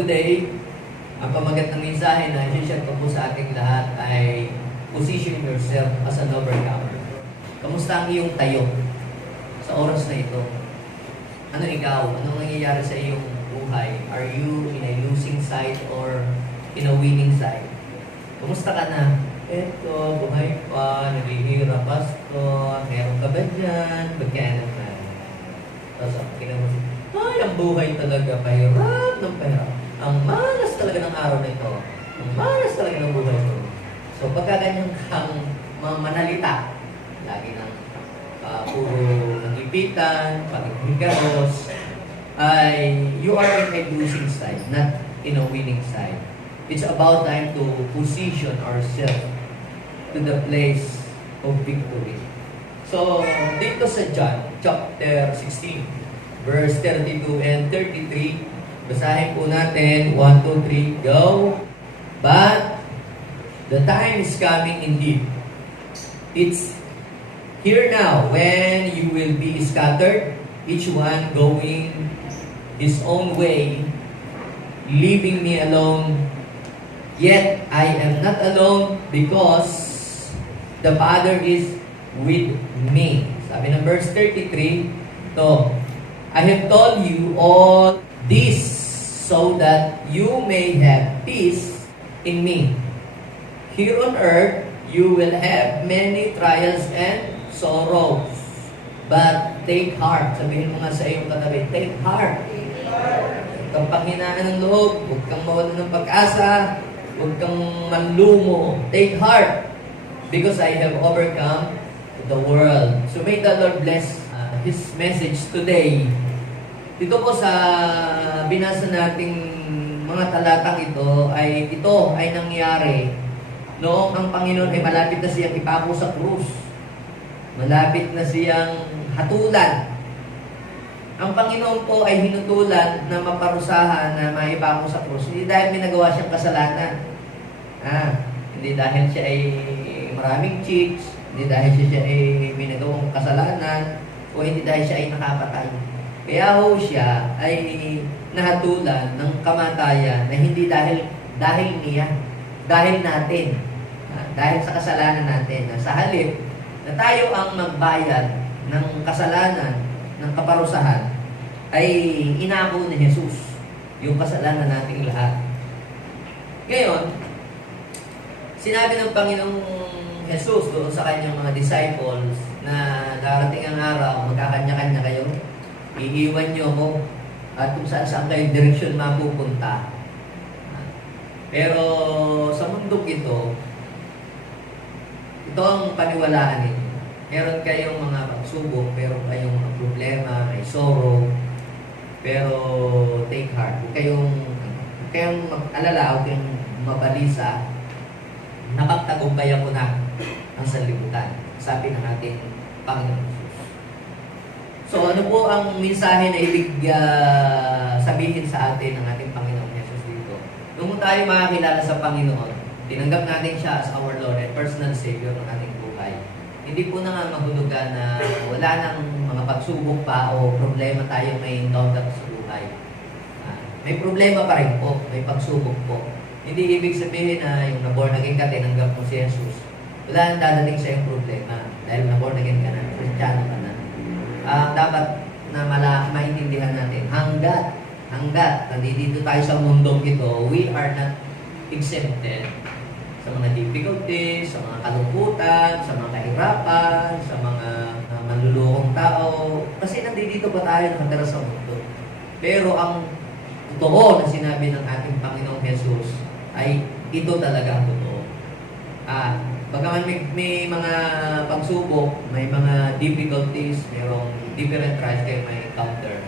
Today, ang pamagat ng mensahe na i-share ko po sa ating lahat ay position yourself as an overcomer. Kamusta ang iyong tayo sa oras na ito? Ano ikaw? Anong nangyayari sa iyong buhay? Are you in a losing side or in a winning side? Kamusta ka na? Eto, buhay pa, naghihirap, pastor, meron ka ba dyan? Ba't kaya naman? Tapos, ay, ang buhay talaga, pahirap ng pahirap. Ang malas talaga ng araw na ito. Ang malas talaga ng buhay ito. So, pagka ganyan kang manalita, lagi ng puro nagipitan, paghigaros, ay you are in a losing side, not in a winning side. It's about time to position ourselves to the place of victory. So, dito sa John, chapter 16, verse 32 and 33, basahin po natin, 1, 2, 3, go! But, the time is coming indeed. It's here now, when you will be scattered, each one going his own way, leaving me alone. Yet, I am not alone because the Father is with me. Sabi ng verse 33, to, I have told you all this so that you may have peace in me. Here on earth, you will have many trials and sorrows. But take heart. Sabihin mo nga sa iyong katabi, take heart. Huwag kang panghinaan ng loob. Huwag kang mawalan ng pag-asa. Huwag kang manlumo. Take heart. Because I have overcome the world. So may the Lord bless His message today. Dito po sa binasa nating mga talatang ito ay nangyari noong ang Panginoon ay malapit na siyang ipako sa krus. Malapit na siyang hatulan. Ang Panginoon po ay hinutulan na maparusahan na maipako sa krus. Hindi dahil may nagawa siyang kasalanan. Hindi dahil siya ay maraming cheats, hindi dahil siya ay may nagawang kasalanan, o hindi dahil siya ay nakapatay. Kaya ho siya ay nahatulan ng kamatayan na hindi dahil niya, dahil natin, dahil sa kasalanan natin. Sa halip na tayo ang magbayad ng kasalanan, ng kaparusahan, ay inako ni Jesus yung kasalanan nating lahat. Ngayon, sinabi ng Panginoong Jesus doon sa kanyang mga disciples na darating ang araw, magkakanya-kanya kayo, iiwan nyo mo at kung saan kayo direksyon mapupunta. Pero sa mundong ito ang paniwalaan ninyo. Meron kayong mga pagsubok, meron kayong mga problema, may sorrow, pero take heart. Huwag kayong mag-alala, huwag kayong mabalisa. Napagtagumpayan ko na ang sanlibutan, sabi ng ating Panginoon Jesus. So ano po ang mensahe na ibig sabihin sa atin ng ating Panginoon Jesus dito? Nung tayo makakilala sa Panginoon, tinanggap natin siya as our Lord and personal Savior ng ating buhay. Hindi po na nga mahulugan na wala nang mga pagsubok pa o problema tayo may encounter sa buhay. May problema pa rin po, may pagsubok po. Hindi ibig sabihin na yung na-born again ka, tinanggap mo si Jesus, wala nang dadating sa yung problema dahil na-born again ka na, Kristiyano ka na. Dapat na maintindihan natin, hanggat nandito tayo sa mundong ito, we are not exempted sa mga difficulties, sa mga kalungkutan, sa mga kahirapan, sa mga manlulukong tao, kasi nandito pa tayo nakatira sa mundo. Pero ang totoo na sinabi ng ating Panginoong Jesus ay ito talaga ang totoo. Bagaman may mga pagsubok, may mga difficulties, mayroong different trials kayo may encounter,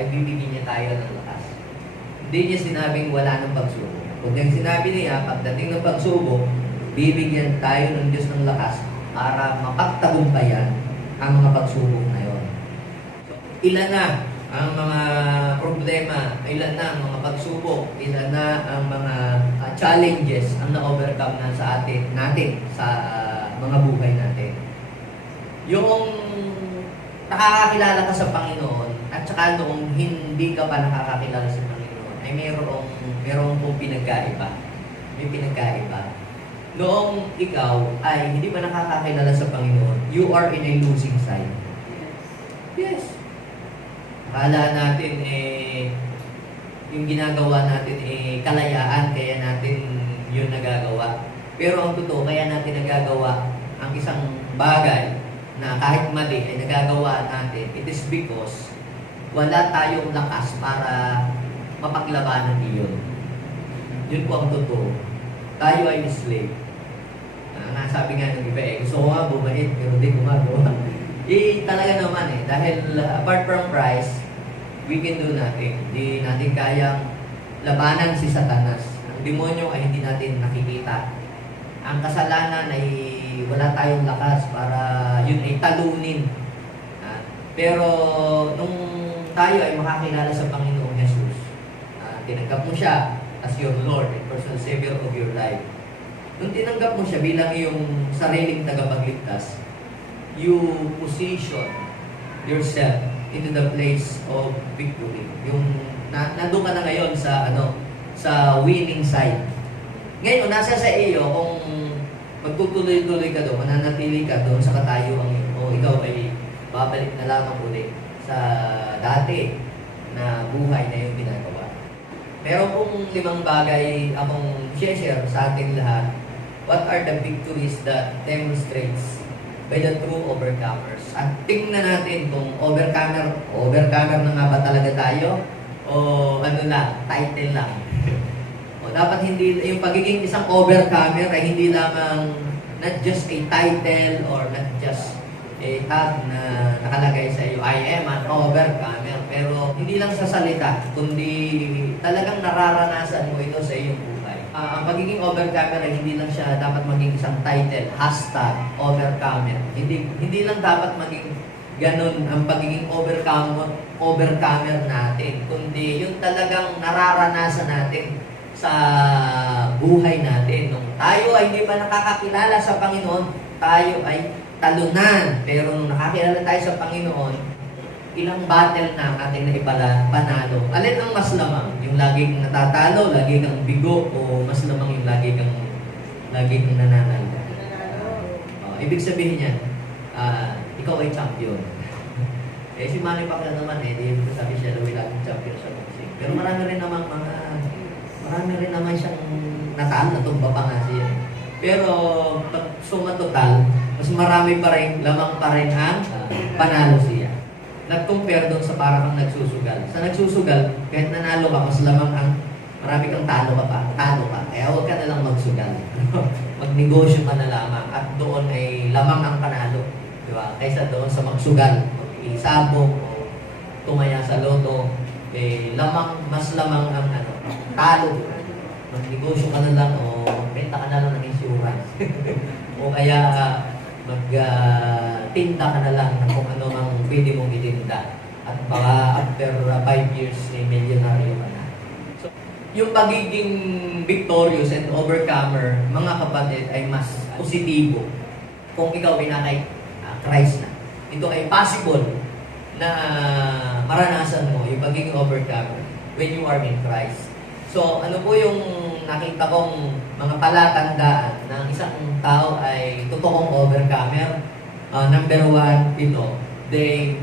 ay bibigyan niya tayo ng lakas. Hindi niya sinabing wala ng pagsubok. Kung yung sinabi niya, pagdating ng pagsubok, bibigyan tayo ng Diyos ng lakas para mapagtagumpayan ang mga pagsubok na yun. So, ilan na ang mga problema, ilan na ang mga pagsubok, ilan na ang mga challenges ang na-overcome na sa natin sa mga buhay natin. Yung nakakakilala ka sa Panginoon at saka noong hindi ka pa nakakakilala sa Panginoon, ay merong pong pinagkaiba. May pinagkaiba. Noong ikaw ay hindi pa nakakakilala sa Panginoon, you are in a losing side. Yes. Akala natin yung ginagawa natin kalayaan, kaya natin yun nagagawa. Pero ang totoo, kaya natin nagagawa ang isang bagay na kahit mali ay nagagawa natin, it is because wala tayong lakas para mapaglabanan iyon. Yun po ang totoo. Tayo ay slave. Sabi nga ng iba gusto ko nga bumait, pero di gumagawa. Talaga naman dahil apart from Christ, we can do nothing. Hindi natin kayang labanan si Satanas. Ang demonyo ay hindi natin nakikita. Ang kasalanan ay wala tayong lakas para yun ay talunin. Pero nung tayo ay makakilala sa Panginoong Jesus, tinanggap mo siya as your Lord and personal Savior of your life. Nung tinanggap mo siya bilang iyong sariling tagapagligtas, you position yourself into the place of victory. Yung nandun ka na ngayon sa winning side. Ngayon, nasa sa iyo kung magtutuloy-tuloy ka doon, mananatili ka doon sa katayuan o ikaw ay babalik na lamang ulit sa dati na buhay na yung ginagawa. Meron pong 5 bagay akong share sa ating lahat. What are the victories that demonstrates by the true overcomers? At tingnan natin kung overcomer na nga ba talaga tayo o title lang. O dapat hindi, yung pagiging isang overcomer ay hindi lamang not just a title or not just a tag na nakalagay sa iyo, I am an overcomer. Pero hindi lang sa salita, kundi talagang nararanasan mo ito sa iyong buhay. Ang pagiging overcomer ay hindi lang siya dapat maging isang title, #overcomer. Hindi lang dapat maging ganun ang pagiging overcomer natin, kundi yung talagang nararanasan natin sa buhay natin. Nung tayo ay hindi pa nakakakilala sa Panginoon, tayo ay talunan. Pero nung nakakilala tayo sa Panginoon, ilang battle na ating panalo. Alin ang mas lamang? Yung lagi kang natatalo, lagi kang bigo, o mas lamang yung lagi kang nananalo? Ibig sabihin niyan, ikaw ay champion. Si Manny Pacquiao naman di sabi siya na laging champion sa boxing. Pero marami rin naman siyang natalo, natumba pa nga siya. Pero pag suma total, mas marami pa rin, lamang pa rin ang panalo siya. Nag-compare doon sa parang kang nagsusugal. Sa nagsusugal, kahit nanalo ka, mas lamang ang marami kang talo ka. Kaya huwag ka na lang magsugal. Magnegosyo ka na lamang at doon ay lamang ang panalo. Diba? Kaysa doon sa magsugal, isabog o tumaya sa loto, mas lamang ang talo. Magnegosyo ka na lang o magbenta ka na lang ng insurance. O kaya magtinda ka na lang kung ano mang pwede mong itinda. At baka after 5 years, milyonaryo ka na. So, yung pagiging victorious and overcomer, mga kapatid, ay mas positibo kung ikaw ay kay Christ na. Ito ay possible na maranasan mo yung pagiging overcomer when you are in Christ. So, ano po yung nakita kong mga palatandaan ng isang tao ay totoong overcomer? Number 1, they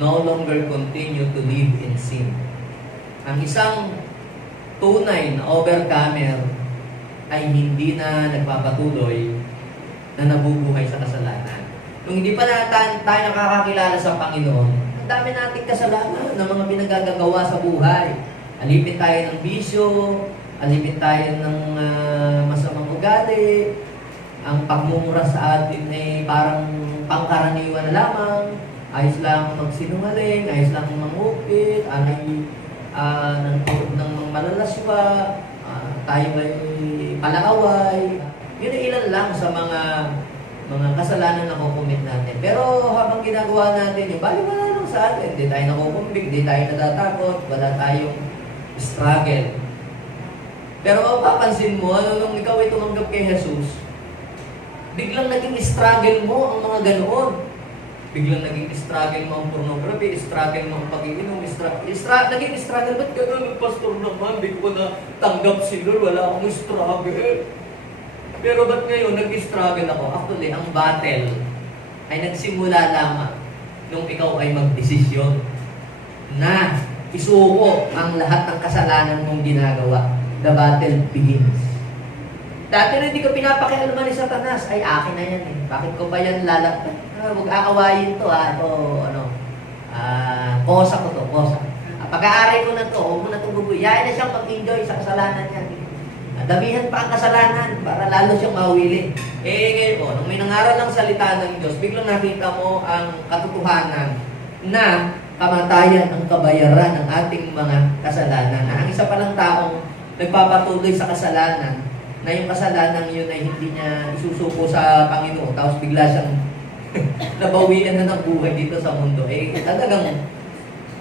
no longer continue to live in sin. Ang isang tunay na overcomer ay hindi na nagpapatuloy na nabubuhay sa kasalanan. Nung hindi pa natin tayo nakakakilala sa Panginoon, ang dami nating kasalanan na mga pinagagagawa sa buhay. Alipin tayo ng bisyo, alipin tayo ng masamang ugali, ang pagmumura sa atin ay parang pangkaraniwan na lamang, ayos lang magsinungaling, ayos lang mangupit, ng malalaswa, tayo ay palaaway. Yun ay ilan lang sa mga kasalanan na kukumit natin. Pero habang ginagawa natin yung baliwala lang sa atin, hindi tayo nakukumbig, hindi tayo natatakot, wala tayong struggle. Pero mapapansin mo, nung ikaw ay tumanggap kay Jesus, biglang naging struggle mo ang mga ganoon. Biglang naging struggle mo ang pornography, struggle mo ang pag-iinom, naging struggle, ba't gano'n, pastor naman, di ko na tanggap si Lord, wala akong struggle. Pero ba't ngayon nag-struggle ako? Actually, ang battle ay nagsimula lamang nung ikaw ay magdesisyon na isuko ang lahat ng kasalanan mong ginagawa. The battle begins. Dati na hindi ko pinapakialaman ni Satanas, ay akin na yan eh. Bakit ko ba yan huwag aawayin to ito, kosa ko to, kosa. Pag-aaray ko na to, huwag mo na itong bubuyayin na siyang mag-enjoy sa kasalanan niya. Damihan pa ang kasalanan para lalo siyang mawili. Ngayon, nung may nangaral ng salita ng Diyos, biglang nakita mo ang katotohanan na kamatayan ang kabayaran ng ating mga kasalanan. Ang isa palang taong nagpapatuloy sa kasalanan, na yung kasalanan yun ay hindi niya isusuko sa Panginoon, tapos bigla siyang nabawian na ng buhay dito sa mundo. Talagang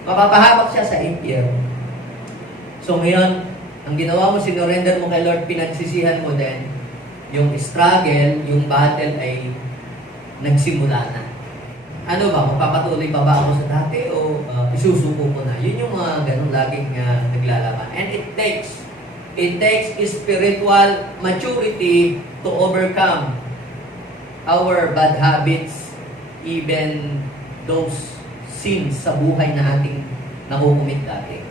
mapapahamak siya sa impyerno. So ngayon, ang ginawa mo, sinurrender mo kay Lord, pinagsisihan mo din, yung struggle, yung battle ay nagsimula na. Ano ba? Magpapatuloy pa ba ako sa dati o isusuko ko na? Yun yung mga ganun laging naglalaban. And it takes spiritual maturity to overcome our bad habits, even those sins sa buhay na ating nakukumit dati.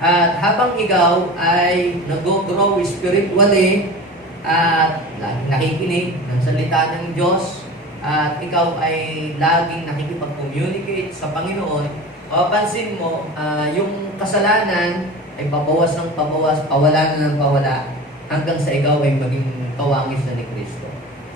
At habang ikaw ay nag-grow spiritually at laging nakikinig ng salita ng Diyos at ikaw ay laging nakikipag-communicate sa Panginoon, mapapansin mo yung kasalanan ay pabawas ng pabawas, pawala na ng pawala hanggang sa ikaw ay maging kawangis na ni Kristo.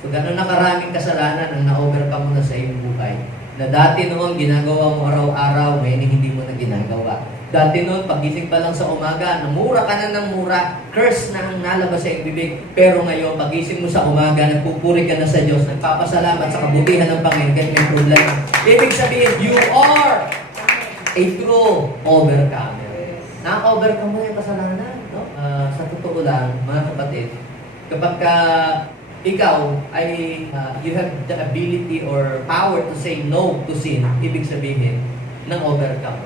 So gano'n na karaming kasalanan ang na-overcome mo na sa iyong buhay na dati noon ginagawa mo araw-araw, ngayon hindi mo na ginagawa. Dati noon, pagising pa lang sa umaga, namura ka na ng mura, curse na ang nalabas sa iyong bibig. Pero ngayon, pagising mo sa umaga, nagpupuri ka na sa Diyos, nagpapasalamat sa kabutihan ng Panginoon kahit may problema. Ibig sabihin, you are a true overcomer. Naka-overcome mo yung kasalanan. No? Sa totoo lang, mga kapatid, kapag ikaw ay you have the ability or power to say no to sin, ibig sabihin, ng overcome.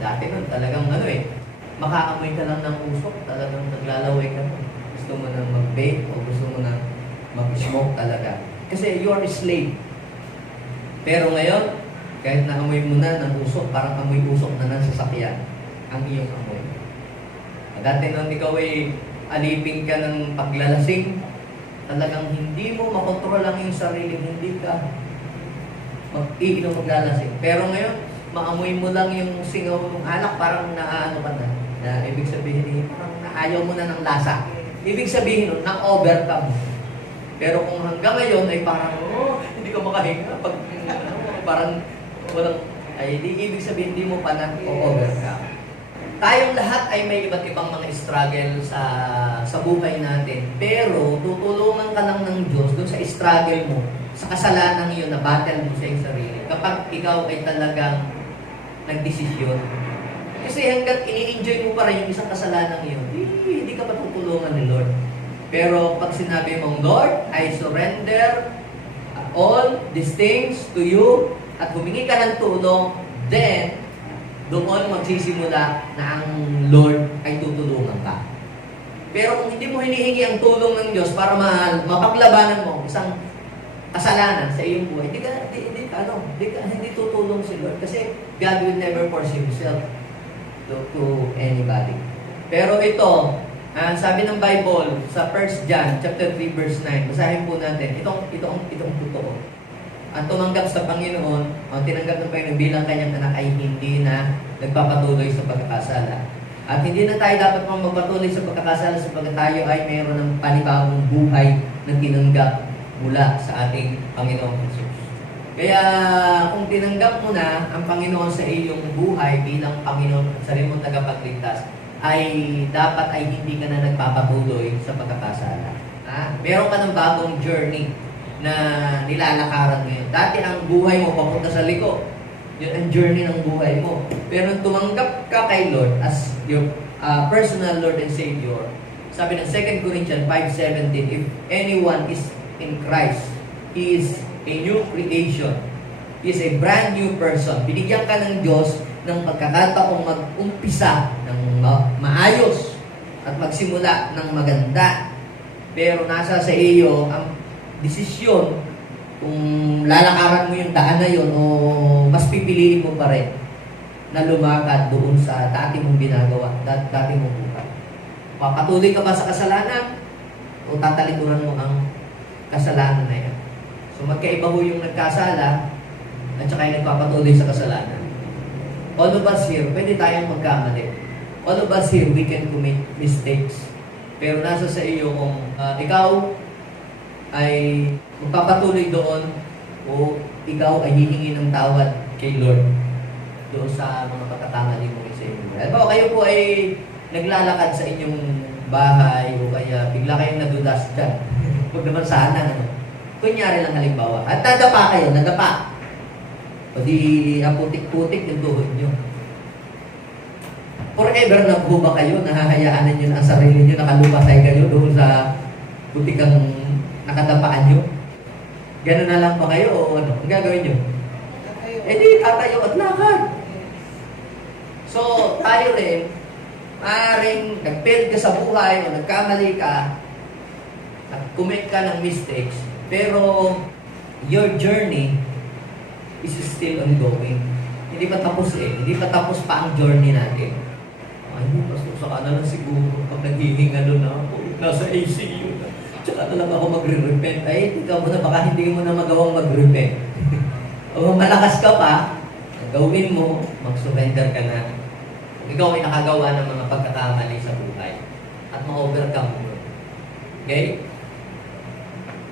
Dati nun, talagang makaamoy ka lang ng usok, talagang naglalaway ka nun. Gusto mo nang mag-vape o gusto mo nang mag-smoke talaga. Kasi you are a slave. Pero ngayon, kahit naamoy mo na ng usok, parang amoy usok na ng sasakyan ang iyong amoy. Dati nun, ikaw ay alipin ka ng paglalasing, talagang hindi mo makontrol ang iyong sarili, hindi ka mag-iinom maglalasing. Pero ngayon, maamoy mo lang yung singaw ng alak, parang naano ka na ibig sabihin, parang naayaw mo na ng lasa. Ibig sabihin nun, na-overcome. Pero kung hanggang ngayon ay parang, hindi ka makahinga, parang walang, ibig sabihin, hindi mo pa na-overcome. Tayong lahat ay may iba't ibang mga struggle sa buhay natin. Pero tutulungan ka lang ng Diyos doon sa struggle mo, sa kasalanan yun na battle mo sa iyong sarili. Kapag ikaw ay talagang nagdesisyon. Kasi hanggat ini-enjoy mo pa rin yung isang kasalanan yun, hindi ka patutulungan ni Lord. Pero pag sinabi mong, Lord, I surrender all these things to you, at humingi ka ng tulong, then, doon magsisimula na ang Lord ay tutulungan ka. Pero kung hindi mo hinihingi ang tulong ng Diyos para mapaglabanan mo isang kasalanan sa iyong buhay, hindi tutulong si Lord. Kasi God will never force Himself to anybody. Pero ito, sabi ng Bible sa 1 John chapter 3 verse 9, basahin po natin, itong totoo. Ang tumanggap sa Panginoon, ang tinanggap ng Panginoon bilang kanyang anak ay hindi na nagpapatuloy sa pagkakasala. At hindi na tayo dapat magpatuloy sa pagkakasala sapagkat tayo ay mayroon ng panibagong buhay na tinanggap mula sa ating Panginoong Jesus. Kaya kung tinanggap mo na ang Panginoon sa iyong buhay bilang Panginoon at sarili mong tagapagligtas, ay dapat ay hindi ka na nagpapatuloy sa pagkakasala. Meron ka ng bagong journey na nilalakaran ngayon. Dati ang buhay mo papunta sa liko. Yun ang journey ng buhay mo. Pero tumanggap ka kay Lord as your personal Lord and Savior. Sabi ng 2 Corinthians 5:17, if anyone is in Christ, he is a new creation. He is a brand new person. Binigyan ka ng Diyos ng pagkakataong mag-umpisa ng maayos at magsimula ng maganda. Pero nasa sa iyo ang desisyon kung lalakaran mo yung daan na yun o mas pipiliin mo pa rin na lumakad doon sa dati mong ginagawa, dati mong buhay. Papatuloy ka ba sa kasalanan o tatalikuran mo ang kasalanan na yan? So magkaiba ho yung nagkasala at saka yung nagpapatuloy sa kasalanan. All of us here, pwede tayong magkamali. All of us here, we can commit mistakes. Pero nasa sa iyo kung ikaw ay magpapatuloy doon o ikaw ay hihingi ng tawad kay Lord doon sa mga pagkakamali mo sa inyo. Halimbawa, kayo po ay naglalakad sa inyong bahay o kaya bigla kayong nadudas dyan. Huwag naman sana, ano. Kunyari lang halimbawa. At nadapa kayo, nadapa. O di putik-putik yung tuhod nyo. Forever na po ba kayo, nahahayaan nyo na ang sarili nyo, nakalupasay kayo doon sa putikang nakadapaan nyo? Ganun na lang ba kayo o ano? Ang gagawin nyo? Eh di, tatayo at lakad. So, tayo rin, maaaring nag-fail ka sa buhay o nagkamali ka, nag-commit ka ng mistakes, pero your journey is still ongoing. Hindi pa tapos Hindi pa tapos pa ang journey natin. Ay, pasok sa kanan lang siguro pag naghihinga doon ako, nasa ACU na. Tsaka na lang ako magre-repent. Ay, ikaw mo na, baka hindi mo na magawang mag-repent. O malakas ka pa, gawin mo, mag-surrender ka na. Kung ikaw ay nakagawa ng mga pagkakamali sa buhay at ma-overcome mo. Okay?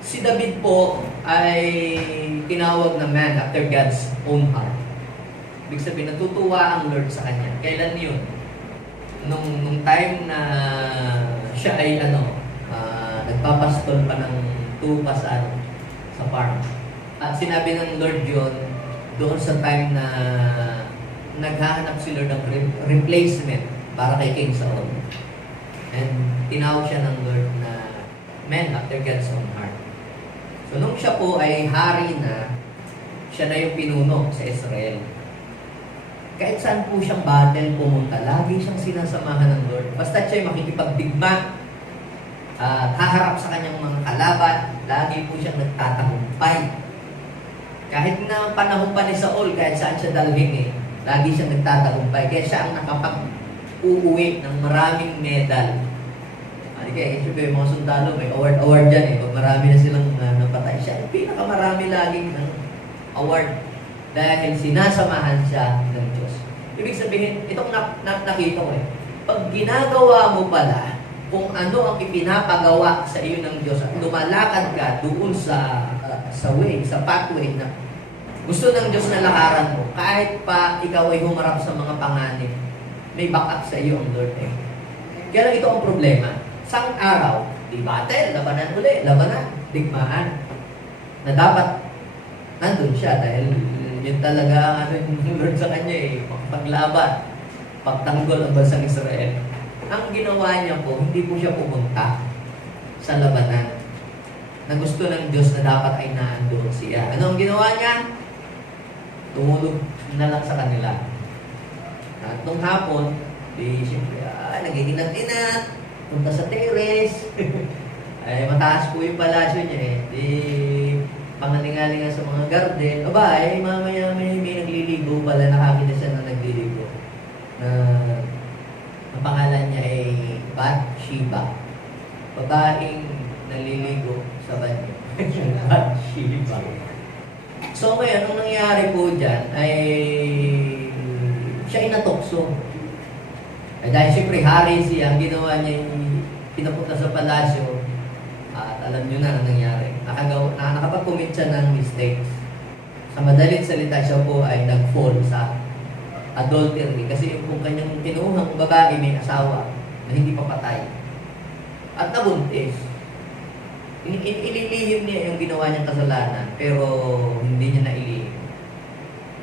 Si David po ay tinawag na man after God's own heart. Ibig sabihin, natutuwa ang Lord sa kanya. Kailan yun? Nung time na siya ay nagpapastol pa ng tupa sa farm. At sinabi ng Lord yun doon sa time na naghahanap si Lord ng replacement para kay King Saul. And tinawag siya ng Lord na man after God's own heart. So nung siya po ay hari na, siya na yung pinuno sa Israel. Kahit saan po siyang battle pumunta, lagi siyang sinasamahan ng Lord. Basta siya makikipagdigma, haharap sa kanyang mga kalaban, lagi po siyang nagtatagumpay. Kahit na panahon pa ni Saul, kahit saan siya dalhin lagi siyang nagtatagumpay. Kaya siya ang nakapag-uuwi ng maraming medal. Kaya siyempre yung mga sundalo, may award dyan Pag marami na silang napatay, siya yung pinakamarami laging award. Dahil sinasamahan siya ng Diyos. Ibig sabihin, itong nakita ko pag ginagawa mo pala kung ano ang ipinapagawa sa iyo ng Diyos at lumalakad ka doon sa pathway na gusto ng Diyos na lakaran mo, kahit pa ikaw ay humarap sa mga panganib, may backup sa iyo ang Lord Kaya lang ito ang problema. Sang araw, di battle, labanan uli, labanan, digmaan. Na dapat nandun siya dahil yun talaga yung Lord sa kanya paglaban, pagtanggol ang bansang Israel. Ang ginawa niya po, hindi po siya pumunta sa labanan na gusto ng Diyos na dapat ay naandoon siya. Ano ang ginawa niya? Tumulog na lang sa kanila. At nung hapon, siyempre, nag-iinat-inat, punta sa terrace, ay mataas po yung palasyo niya pangalingalingan sa mga garden. Aba, mamaya may nagliligo pala, nakakita siya na nagliligo. Ang pangalan niya ay Bathsheba. Babaeng naliligo sa banyo. Bathsheba. So ngayon, anong nangyari po dyan ay siya ay natokso. Dahil siyempre hari siya, ang ginawa niya pinapunta sa palasyo. At alam nyo na ang nangyari. Nakapag-commit siya ng mistakes. Sa madalit salita, siya po ay nag-fall sa adultery. Kasi yung kanyang kinuhang babae may asawa na hindi pa patay. At nabuntis. Ililihim niya yung ginawa niyang kasalanan, pero hindi niya nailihim.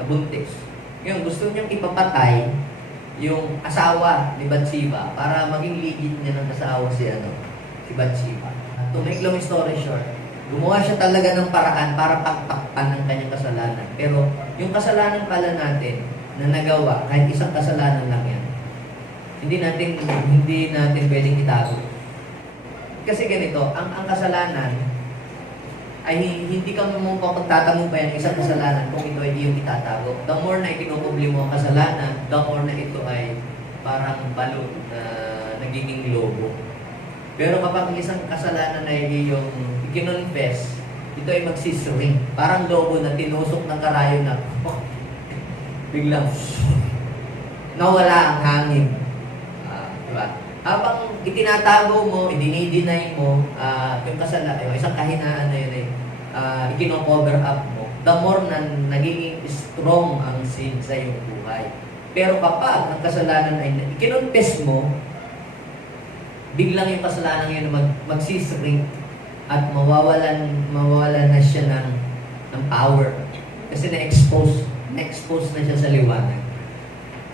Nabuntis. Ngayon, gusto niyang ipapatay yung asawa ni Bathsheba para maging ligid niya ng asawa si Bathsheba. To make long story short, Gumawa siya talaga ng paraan para pagtakpan ng kanyang kasalanan. Pero yung kasalanan pala natin na nagawa, kahit isang kasalanan lang yan, hindi natin pwedeng itago. Kasi ganito, ang kasalanan ay hindi ka mo pagtatanong pa yan isang kasalanan kung ito ay iyong itatago. The more na ikinukubli mo ang kasalanan, the more na ito ay parang balon na nagiging lobo. Pero kapag isang kasalanan ay iyong ikinonfess, ito ay magsisring. Parang lobo na tinusok ng karayo na biglang nawala ang hangin. Diba? Habang itinatago mo, idinideny mo, yung kasalanan, yung isang kahinaan na yun ay ikino-cover up mo, the more na nagiging strong ang sin sa iyong buhay. Pero kapag ang kasalanan ay ikinonfess mo, biglang yung kasalanan ngayon magsishrink at mawawalan na siya ng power. Kasi na-expose na siya sa liwanag.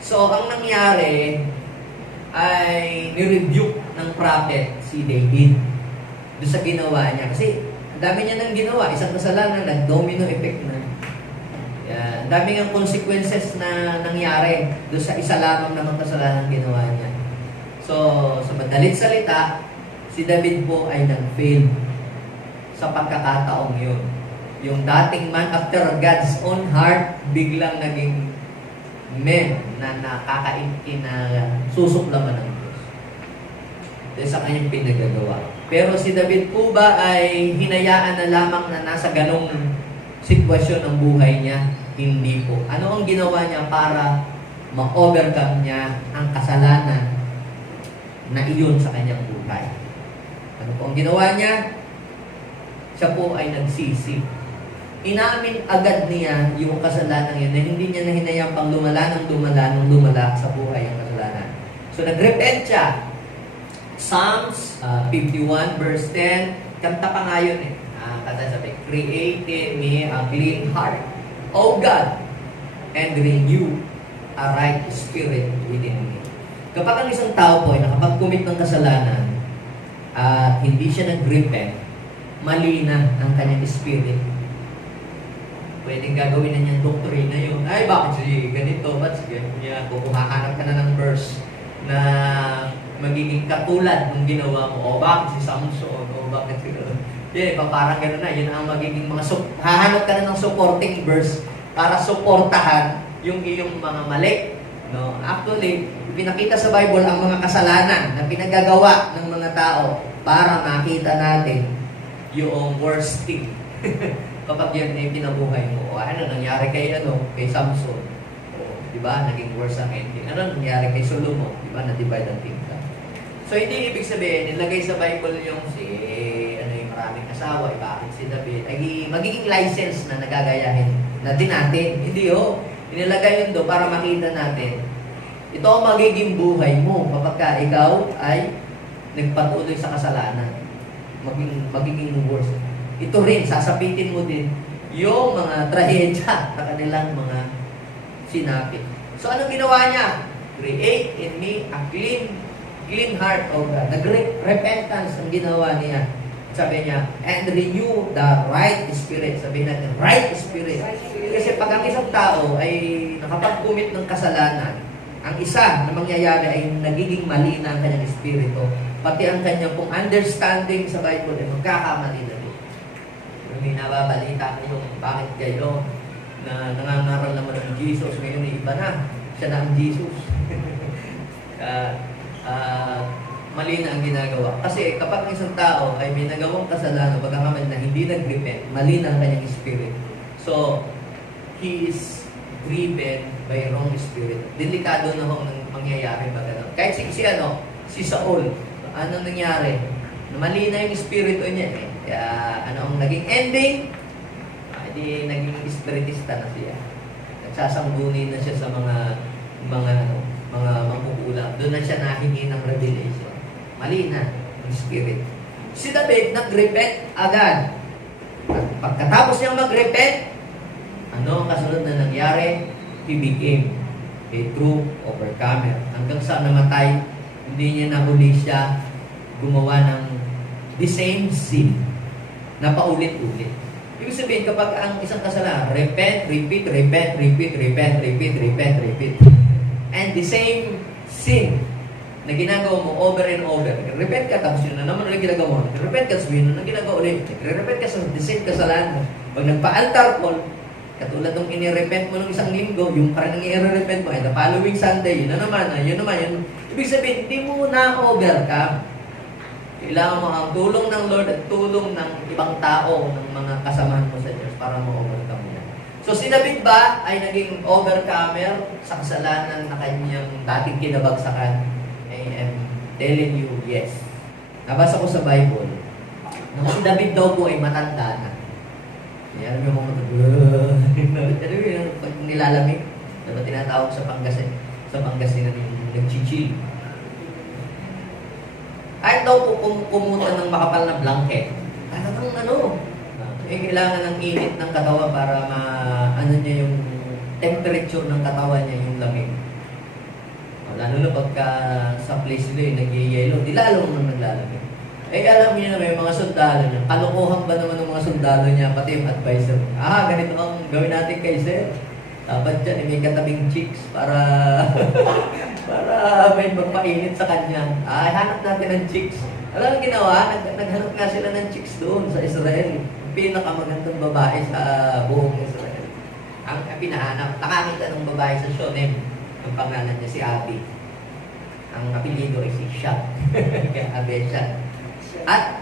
So, ang nangyari ay nirebuke ng prophet si David doon sa ginawa niya. Kasi ang dami niya nang ginawa. Isang kasalanan, nag-domino effect na. Ang dami ng consequences na nangyari doon sa isa lamang namang kasalanan ginawa niya. So, sa madalit salita, si David po ay nag-fail sa pagkakataong yun. Yung dating man after God's own heart, biglang naging men na nakakainti na susuklaman ng Diyos. Dahil sa kanyang pinagagawa. Pero si David po ba ay hinayaan na lamang na nasa ganong sitwasyon ng buhay niya? Hindi po. Ano ang ginawa niya para ma-overcome niya ang kasalanan na iyon sa kanyang buhay? Ano po ang ginawa niya? Siya po ay nagsisi. Inamin agad niya yung kasalanan yun na hindi niya na hinayang pang lumala sa buhay ang kasalanan. So nagrepent siya. Psalms 51 verse 10, kanta pa nga yun eh. Kanta sabi, create in me a clean heart, O God, and renew a right spirit within me. Kapag ang isang tao po ay nakapag-commit ng kasalanan at hindi siya nag-repent, mali na ang kanyang spirit. Pwedeng gagawin na niyang doktrina yun. Ay, bakit si ganito? Ba't si ganyan? Kukuhahanap ka na ng verse na magiging katulad ng ginawa mo. O bakit si Samson? O bakit si parang gano'n na. Yun ang magiging mga hahanap ka na ng supporting verse para suportahan yung iyong mga mali. No? Actually, pinakita sa Bible ang mga kasalanan na pinagagawa ng mga tao para makita natin yung worst thing. Kapag yan ay pinabuhay mo, o ano nangyari kay Samson? O, di ba, naging worse ang ending. Ano nangyari kay Solomon? Di ba, na-divide ang kingdom. So, hindi ibig sabihin, nilagay sa Bible yung yung maraming asawa, bakit si David, ay magiging license na nagagayahin natin. Hindi inilagay yun para makita natin. Ito ang magiging buhay mo kapag ikaw ay nagpatuloy sa kasalanan. Magiging worse. Ito rin, sasapitin mo din yung mga trahedya na kanilang mga sinabi. So, anong ginawa niya? Create in me a clean heart, O God. Nag-repentance ang ginawa niya. Sabi niya, and renew the right spirit. Sabi natin, right spirit. Kasi pag ang isang tao ay nakapag-commit ng kasalanan, ang isa na mangyayari ay nagiging mali na ang kanyang espiritu. Pati ang kanyang kung understanding sa Bible ay magkakamali na. May nababalita ko yung bakit kayo na nangangaral naman ng Jesus, ngayon ay iba na. Siya na ang Jesus. Mali na ang ginagawa. Kasi kapag isang tao ay may nagawang kasalanan, pagkakamali na hindi nag-repent, mali na ang kanyang spirit. So, he is driven by wrong spirit. Delikado na kung mangyayari ba gano'n. Kahit si Saul, ano nangyari? Mali na yung spirito niya eh. Kaya ano ang naging ending? Hindi naging spiritista na siya. Nagsasangguni na siya sa mga mangkukulam. Doon na siya nahingi ng revelation. Mali na yung spirit. Si David nag-repent agad. At pagkatapos niyang mag-repent, ano ang kasunod na nangyari? He became a true overcomer. Hanggang sa namatay, hindi niya nahuli siya gumawa ng the same sin na paulit-ulit. Ibig sabihin, kapag ang isang kasalanan, repent, repeat, repent, repeat, repent, repeat, repent, repeat. And the same sin na ginagawa mo over and over. Repent ka, tapos yun na naman ulit ginagawa mo. Repent ka, tapos yun na ginagawa ulit. Repent ka sa the same kasalanan mo. Pag nagpa-altar call, katulad nung inirepent mo nung isang linggo, yung parang i-repent mo, ay the following Sunday, yun na naman, yun naman, yun. Ibig sabihin, hindi mo na-overcome. Kailangan mo ang tulong ng Lord at tulong ng ibang tao, ng mga kasamahan mo sa Diyos para ma-overcome yan. So si David ba ay naging overcomer sa kasalanan na kanyang dating kinabagsakan? I am telling you, yes. Nabasa ko sa Bible, na si David daw po ay matanda na. Alam mo mga ano yung pag nilalamig? Diba tinatawag sa Pangasinan yung nag-chill. Kahit daw po kumutan ng makapal na blanket, talagang kailangan ng init ng katawan para niya yung temperature ng katawan niya, yung lamig. Lalo na pagka sa place nila nag-yellow, di lalo nang naglalamig. Alam niyo na may mga sundalo niya. Kalokohan ba naman ng mga sundalo niya, pati yung advisor. Ganito ang gawin natin kay sir. Dapat dyan, may katabing chicks para may magpainit sa kanya. Hanap natin ng chicks. Alam ang ginawa? Naghanap nga sila ng chicks doon sa Israel. Pinakamagandang babae sa buong Israel. Ang pinahanap. Nakakita ng babae sa Shonem. Ang pangalan niya si Abi. Ang apelido ay si Shab. Kaya Abesha. At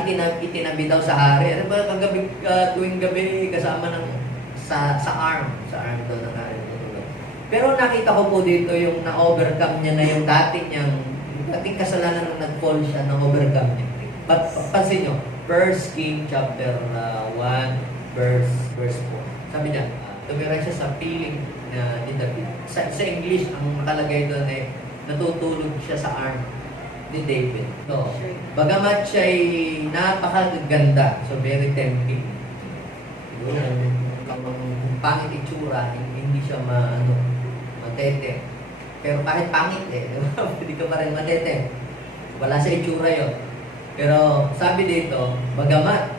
itinabi daw sa hari. Ano ba kagabi, tuwing gabi kasama ng sa arm daw ng hari. Pero nakita ko po dito yung na-overcome niya na yung dating kasalanan na nag-fall siya, na-overcome niya. But pansin nyo, 1 King chapter 1 verse 4. Sabi niya, tumira siya sa feeling na ni David. Sa English, ang nakalagay doon ay natutulog siya sa arm ni David. So, bagamat siya ay napakaganda, so very tempting. Kung pangit itsura, hindi siya matete. Pero kahit pangit hindi ka pa rin matete. Wala sa itsura yon. Pero sabi dito, bagamat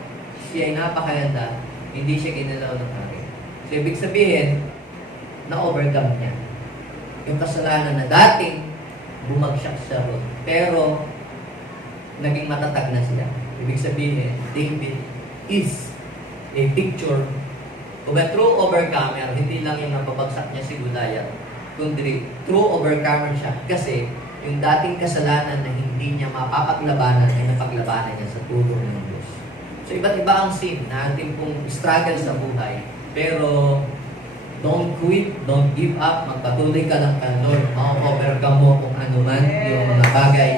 siya ay napakaganda, hindi siya kinalaw ng hari. So, ibig sabihin, na-overcome niya yung kasalanan na dating bumagsak siya ron. Pero, naging matatag na siya. Ibig sabihin, David is a picture of a true overcomer. Hindi lang yung napabagsak niya si Goliath, kundi true overcomer siya. Kasi, yung dating kasalanan na hindi niya mapapaglabanan ay napaglabanan niya sa tulong ng Diyos. So, iba't iba ang sin na ating pong struggle sa buhay. Pero, don't quit, don't give up, magpatuloy ka lang kay Lord. Ma-overcome mo kung ano man yung mga bagay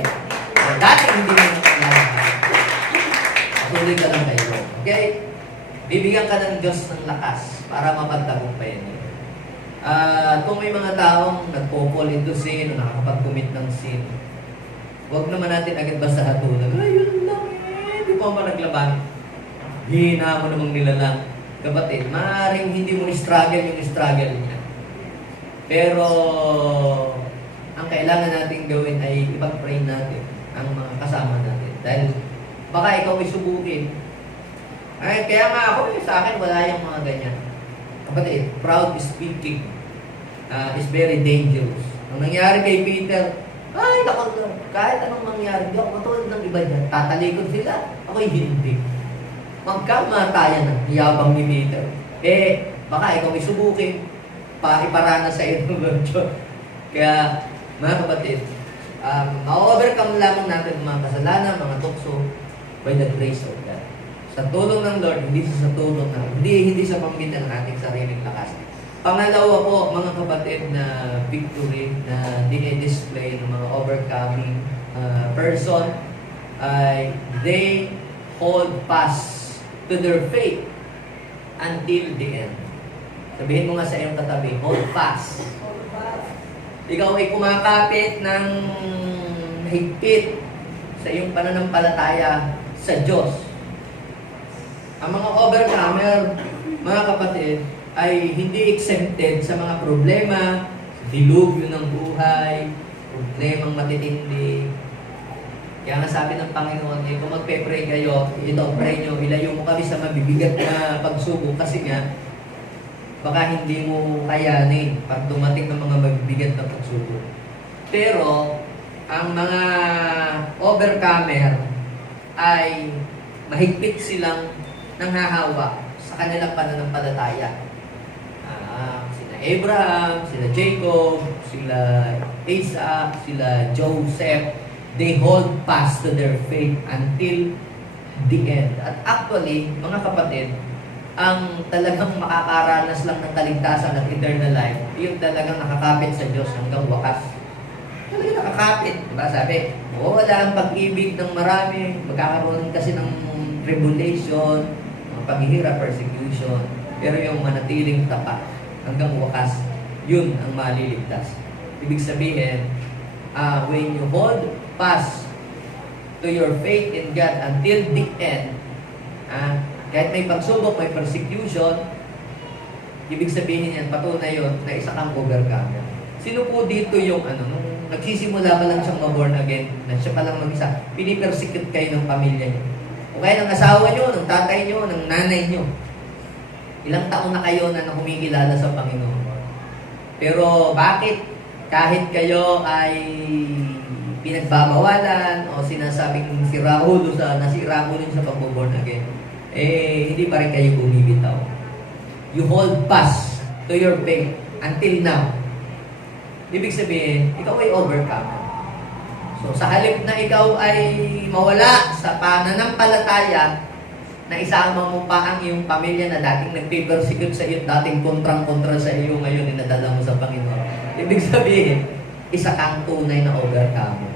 na dati hindi mo nakakalaman. Patuloy ka lang kay Lord. Okay? Bibigyan ka ng Diyos ng lakas para mapagtagumpayan niyo. Kung may mga taong nagpo-fall into sin o nakakapag-commit ng sin, huwag naman natin agad basta hatulan. Yun lang hindi po ba naglaban? Hina mo namang nilalang. Kapatid, maaaring hindi mo struggle yung struggle niya. Pero, ang kailangan natin gawin ay ipag-pray natin ang mga kasama natin. Dahil, baka ikaw ay subukin. Kaya nga ako, sa akin wala yung mga ganyan. Kapatid, proud speaking is very dangerous. Ang nangyari kay Peter, kahit anong mangyari, di ako matulad ng iba dyan. Tatalikod sila, ako'y hindi. Magkamatayan ng yabang ni Peter. Baka ikaw may subukin, iparana sa iyo ng Lord. Kaya, mga kapatid, ma-overcome lamang natin mga kasalanan, mga tukso, by the grace of God. Sa tulong ng Lord, hindi sa tulong ng, hindi sa pamimitan ng ating sariling lakas. Pangalawa po, mga kapatid, na victory na dinidisplay ng mga overcoming person ay they hold fast to their faith until the end. Sabihin mo nga sa iyong katabi, hold fast. Ikaw ay kumakapit ng higpit sa iyong pananampalataya sa Diyos. Ang mga overcomer, mga kapatid, ay hindi exempted sa mga problema, dilubyo ng buhay, problemang matitindi. Kaya nga sabi ng Panginoon, kung magpe-pray kayo, ito, pray nyo, ilayo mo kami sa mabibigat na pagsubok kasi nga, baka hindi mo kayanin pag dumating ng mga mabibigat na pagsubok. Pero, ang mga overcomer ay mahigpit silang nanghahawa sa kanilang pananampalataya. Sila Abraham, sila Jacob, sila Isaac, sila Joseph, they hold fast to their faith until the end. At actually, mga kapatid, ang talagang makakaranas lang ng kaligtasan at eternal life, yung talagang nakakapit sa Diyos hanggang wakas. Talagang nakakapit. Diba sabi, wala ang pag-ibig ng marami, magkakaroon kasi ng tribulation, mga paghihirap, persecution, pero yung manatiling tapat hanggang wakas, yun ang maliligtas. Ibig sabihin, when you hold fast to your faith in God until the end, kahit may pagsubok, may persecution, ibig sabihin yan, patunay yun na isa kang overcomer. Sino po dito yung nung nagsisimula pa lang siyang ma-born again, na siya pa lang mag-isa, pinipersecute kayo ng pamilya niyo. O kaya ng asawa niyo, ng tatay niyo, ng nanay niyo. Ilang taon na kayo na kumikilala sa Panginoon. Pero bakit kahit kayo ay pinagbabawalan o sinasabing nasiraulo sa pag-born again, hindi pa rin kayo bumibitaw. You hold fast to your faith until now. Ibig sabihin, ikaw ay overcomer. So, sa halip na ikaw ay mawala sa pananampalataya, na isama mo pa ang iyong pamilya na dating nagpe-persecute sa iyo, dating kontrang-kontra sa iyo, ngayon inadala mo sa Panginoon. Ibig sabihin, isa kang tunay na overcomer.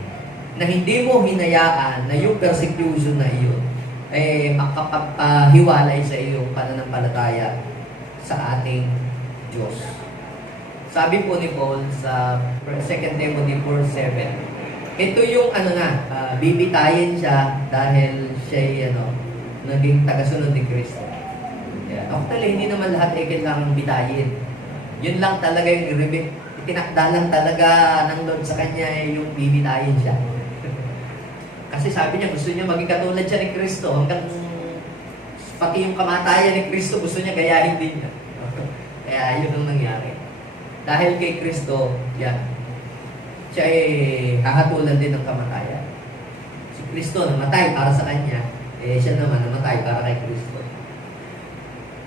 Na hindi mo hinayaan na yung persecution na iyon makapagpahiwalay sa iyong pananampalataya sa ating Diyos. Sabi po ni Paul sa 2 Timothy 4:7, ito yung bibitayin siya dahil siya naging tagasunod ni Kristo. Yeah. Actually, hindi naman lahat ay kailangang bitayin. Yun lang talaga yung itinakda lang talaga ng Lord sa kanya yung bibitayin siya. Kasi sabi niya, gusto niya maging katulad siya ni Kristo hanggang pati yung kamatayan ni Kristo gusto niya gayahin din niya. Kaya yun ang nangyari. Dahil kay Kristo, yan, siya ay hahatulan din ng kamatayan. Si Kristo namatay para sa kanya, siya naman namatay para kay Kristo.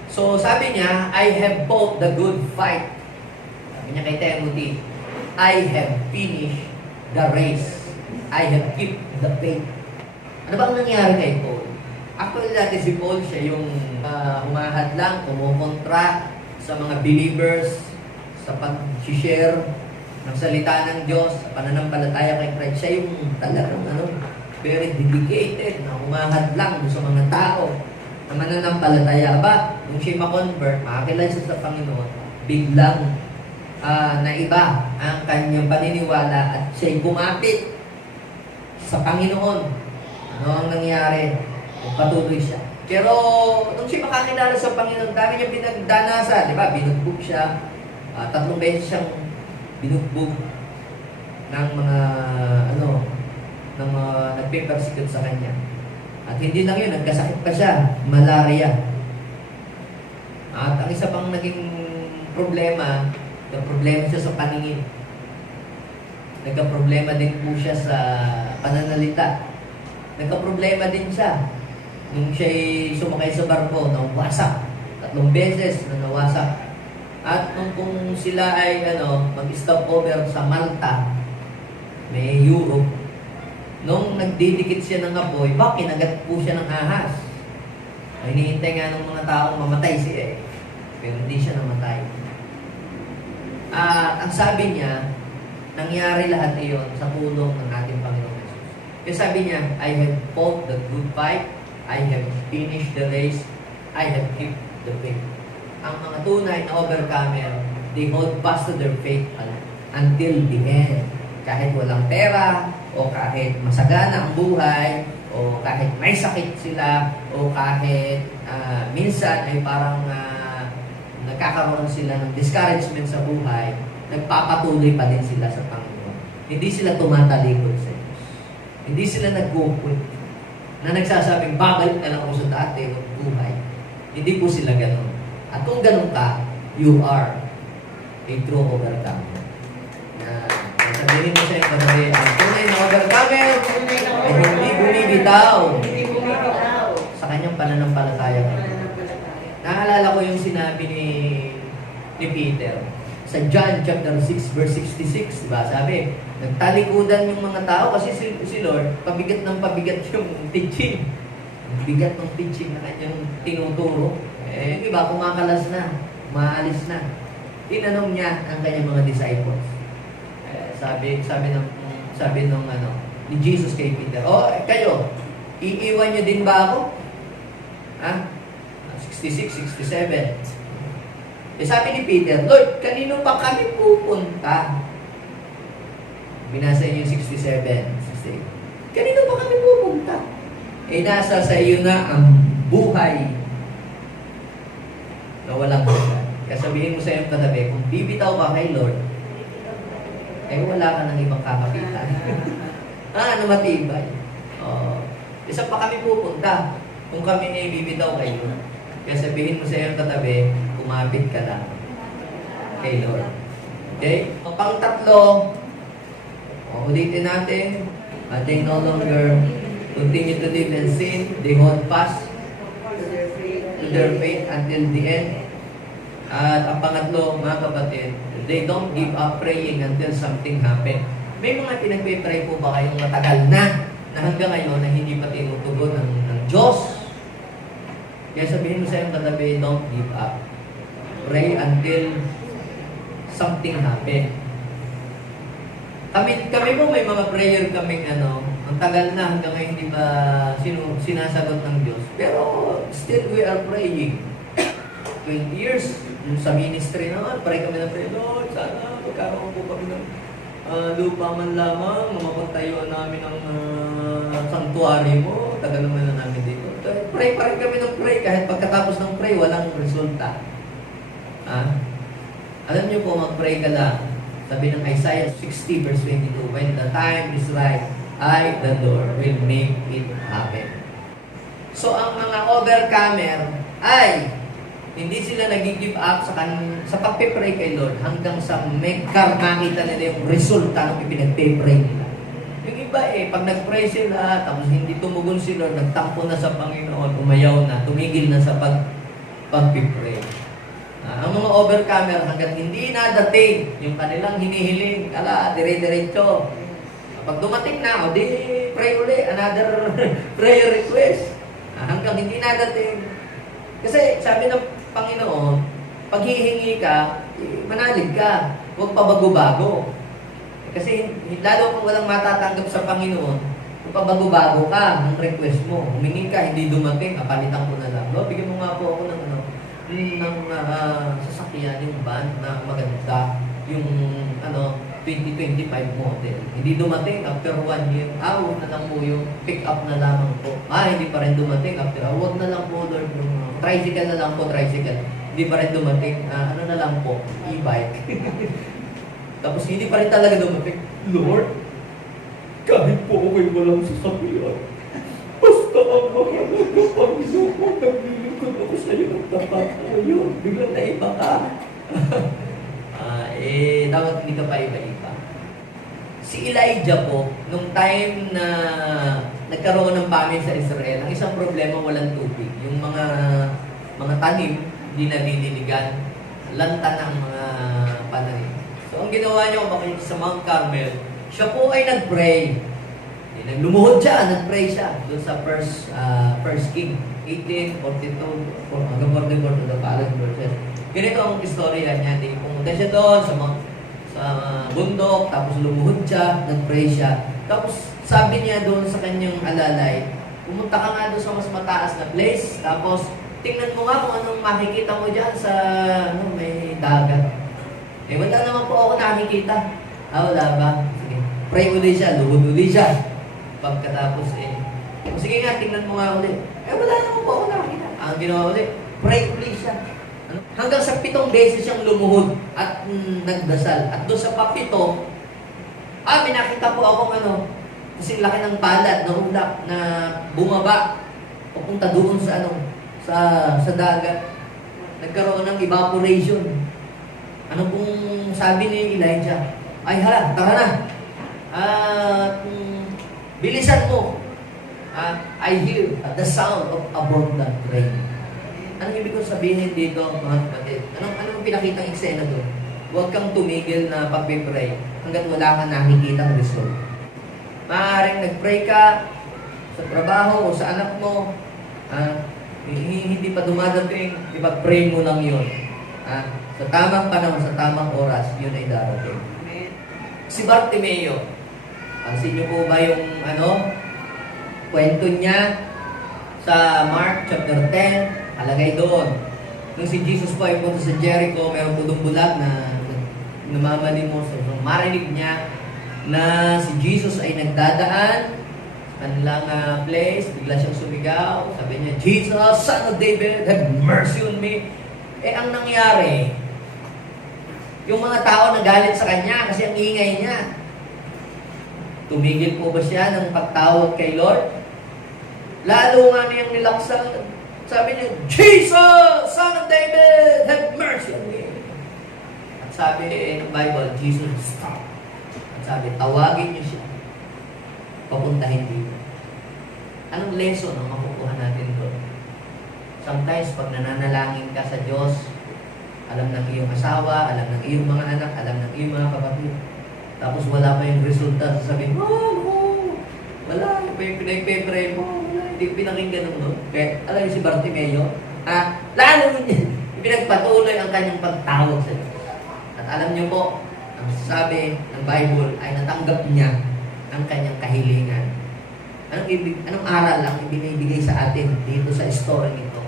So sabi niya, I have fought the good fight. Sabi niya kay Timothy, I have finished the race. I have kept the faith. Ano bang nangyari kay Paul? Actually, dati si Paul, siya yung humahad lang, kumukontra sa mga believers, sa pag-share ng salita ng Diyos, sa pananampalataya kay Christ. Siya yung talagang very dedicated, na humahad lang sa mga tao na mananampalataya. Aba, nung siya ma-convert, makakilala siya sa Panginoon, biglang naiba ang kanyang paniniwala at siya'y kumapit sa Panginoon. Ano ang nangyari? Patuloy siya. Pero, nung siya makakilala sa Panginoon, dami niya pinagdanasan. Di ba? Binugbog siya. 3 beses siyang binugbog ng mga, nagpe-persecute sa kanya. At hindi lang yun, nagkasakit pa siya. Malaria. At ang isa pang naging problema, nagproblema siya sa paningin. Nagka-problema din po siya sa pananalita. Nagka-problema din siya nung siya'y sumakay sa barko, nawasak. 3 beses na nawasak. At nung kung sila ay mag-stop over sa Malta, may Europe, nung nagdidikit siya ng apoy, kinagat po siya ng ahas. Ay, hinihintay nga ng mga taong mamatay siya pero hindi siya namatay. Ang sabi niya, nangyari lahat iyon sa tulong ng ating Panginoon Jesus. Kaya sabi niya, I have fought the good fight, I have finished the race, I have kept the faith. Ang mga tunay na overcomer, they hold fast to their faith until the end. Kahit walang pera, o kahit masagana ang buhay, o kahit may sakit sila, o kahit minsan ay parang nagkakaroon sila ng discouragement sa buhay, nagpapatuloy pa din sila sa Panginoon. Hindi sila tumatalikod sa Diyos. Hindi sila nag-go-quit na nagsasabing, babalik na lang ako sa dati o buhay. Hindi po sila ganun. At kung ganun ka, you are a true overcomer. Sabihin mo sa iyo, ang tunay na overcomer ay hindi bumibitaw sa kanyang pananampalataya. Naalala ko yung sinabi ni Peter sa John chapter 6 verse 66, diba? Sabi, nagtalikudan yung mga tao kasi si Lord, pabigat ng pabigat yung teaching. Bigat ng teaching na kanyang tinuturo. Diba, kumakalas na, maalis na. Tinanong niya ang kanyang mga disciples. Sabi nung ni Jesus kay Peter, kayo, iiwan niyo din ba ako? 66, 67. Sabi ni Peter, Lord, kanino pa kami pupunta? Binasa niyo yung 67, 68. Kanino pa kami pupunta? Nasa sa iyo na ang buhay na walang hanggan. Kaya sabihin mo sa iyong katabi, kung bibitaw ka kay Lord, wala ka ng ibang kakapitan. Matibay. Isa pa kami pupunta kung kami ay bibitaw kayo. Kaya sabihin mo sa iyong katabi, kumapit ka lang kay Lord. Okay? Pang-tatlo, ulitin natin, they no longer continue to live in sin, they hold fast to their faith until the end. At ang pangatlo, mga kapatid, they don't give up praying until something happen. May mga pinagpipray po ba kayong matagal na hanggang ngayon na hindi pa tinutugon ng Diyos? Kaya sabihin mo sa iyong katabi, don't give up. Pray until something happen. Kami po may mga prayer kaming ang tagal na hanggang ngayon hindi pa sinasagot ng Diyos. Pero still we are praying. 20 years sa ministry naman, pray kami ng pray, Lord, sana magkaroon po kami ng lupa man lamang, mapagtayuan namin ang sanctuary mo. Tagal naman na namin dito. Pray pa rin kami ng pray kahit pagkatapos ng pray, walang resulta. Alam niyo po, mag-pray ka lang. Sabi ng Isaiah 60 verse 22, when the time is right, I, the Lord, will make it happen. So, ang mga overcomer ay hindi sila nag-give up sa pagpipray kay Lord hanggang sa makita nila yung resulta ng ipinagpipray nila. Yung iba pag nag-pray sila, tapos hindi tumugon si Lord, nagtampo na sa Panginoon, umayaw na, tumigil na sa pagpipray. Ang mga overcomer hanggang hindi nadating yung kanilang hinihiling, dire-diretso. Pag dumating na, di pray uli, another prayer request. Hanggang hindi nadating. Kasi sabi ng Panginoon, pag hihingi ka, manalig ka. Huwag pa bago-bago. Kasi lalo kung walang matatanggap sa Panginoon, kung pa bago-bago ka ng request mo, humingi ka, hindi dumating, palitan ko na lang. No, bigyan mo nga po ako ng sasakyan, yung van na maganda, yung 2025 model. Hindi dumating after 1 year. Huwag na lang po yung pick up na lamang po. Hindi pa rin dumating after. Huwag na lang po, Lord, yung tricycle na lang po, tricycle. Hindi pa rin dumating. Ano na lang po, e-bike. Tapos hindi pa rin talaga dumating. Lord, kahit po ako'y walang sasakyan, basta ang mga Panginoon, naglilingkod ako sa iyo ng tapat. Ayun, biglang naiba ka. Dapat hindi ka pa iba-iba. Si Elijah po, nung time na nagkaroon ng famine sa Israel, ang isang problema, walang tubig. Yung mga tanim, hindi nalililigan. Lanta ng mga pananim. So, ang ginawa niya sa Mount Carmel, siya po ay nag-pray. Naglumuhod siya, nag-pray siya doon sa First King 18:42 hanggang 44 to the following verses. Ganito ang istorya niya. Pumunta siya doon sa bundok, tapos lumuhod siya, nag-pray siya. Tapos sabi niya doon sa kanyang alalay, pumunta ka nga doon sa mas mataas na place, tapos tingnan mo nga kung anong makikita mo dyan sa may dagat. Wala naman po ako nakikita. Wala ba? Sige. Pray ulit siya, luhod ulit siya. Pagkatapos sige nga, tingnan mo nga ulit. Wala naman po ako nakikita. Ang ginawa ulit, pray ulit siya. Hanggang sa 7 beses siyang lumuhod at nagdasal. At doon sa pa-7, may nakita po akong Kasi laki ng palad na ulap na bumaba papunta doon sa sa dagat. Nagkaroon ng evaporation. Ano pong sabi ni Elijah? Ay hala, tara na. Bilisan mo. I hear the sound of abundant rain. Anong ibig kong sabihin dito, mga kapatid? Anong pinakitang eksena doon? Huwag kang tumigil na pag-pray hanggat wala kang nakikitang result. Maaaring nag-pray ka sa trabaho o sa anak mo, hindi pa dumadating, ipag-pray mo lang yun. Sa tamang panahon, sa tamang oras, yun ay darating. Si Bartimeo, pansin niyo po ba yung kwento niya sa Mark chapter 10, halagay doon. Nung si Jesus po ay punta sa Jericho, mayroong pudong bulag na namamalimos. So, marinig niya na si Jesus ay nagdadaan sa kanilang place, bigla siyang sumigaw. Sabi niya, Jesus, Son of David, have mercy on me. Ang nangyari, yung mga tao nagalit sa kanya kasi ang ingay niya. Tumigil po ba siya ng pagtawag kay Lord? Lalo nga niyang nilaksan. Sabi niya, Jesus, Son of David, have mercy on me. At sabi ng Bible, Jesus, stop. At sabi, tawagin niyo siya. Papuntahin dito. Anong lesson ang makukuha natin doon? Sometimes, pag nananalangin ka sa Diyos, alam ng iyong asawa, alam ng iyong mga anak, alam ng iyong mga kapatid. Tapos wala pa yung resulta. Sabihin, wala pa yung pinag-pray mo. Hindi pinakinggan mo. Kaya, alam niyo si Bartimeo, lalo niya, pinagpatuloy ang kanyang pagtawag sa Diyos. At alam niyo po, ang sabi ng Bible ay natanggap niya ang kanyang kahilingan. Anong aral ang ibinibigay sa atin dito sa story nito?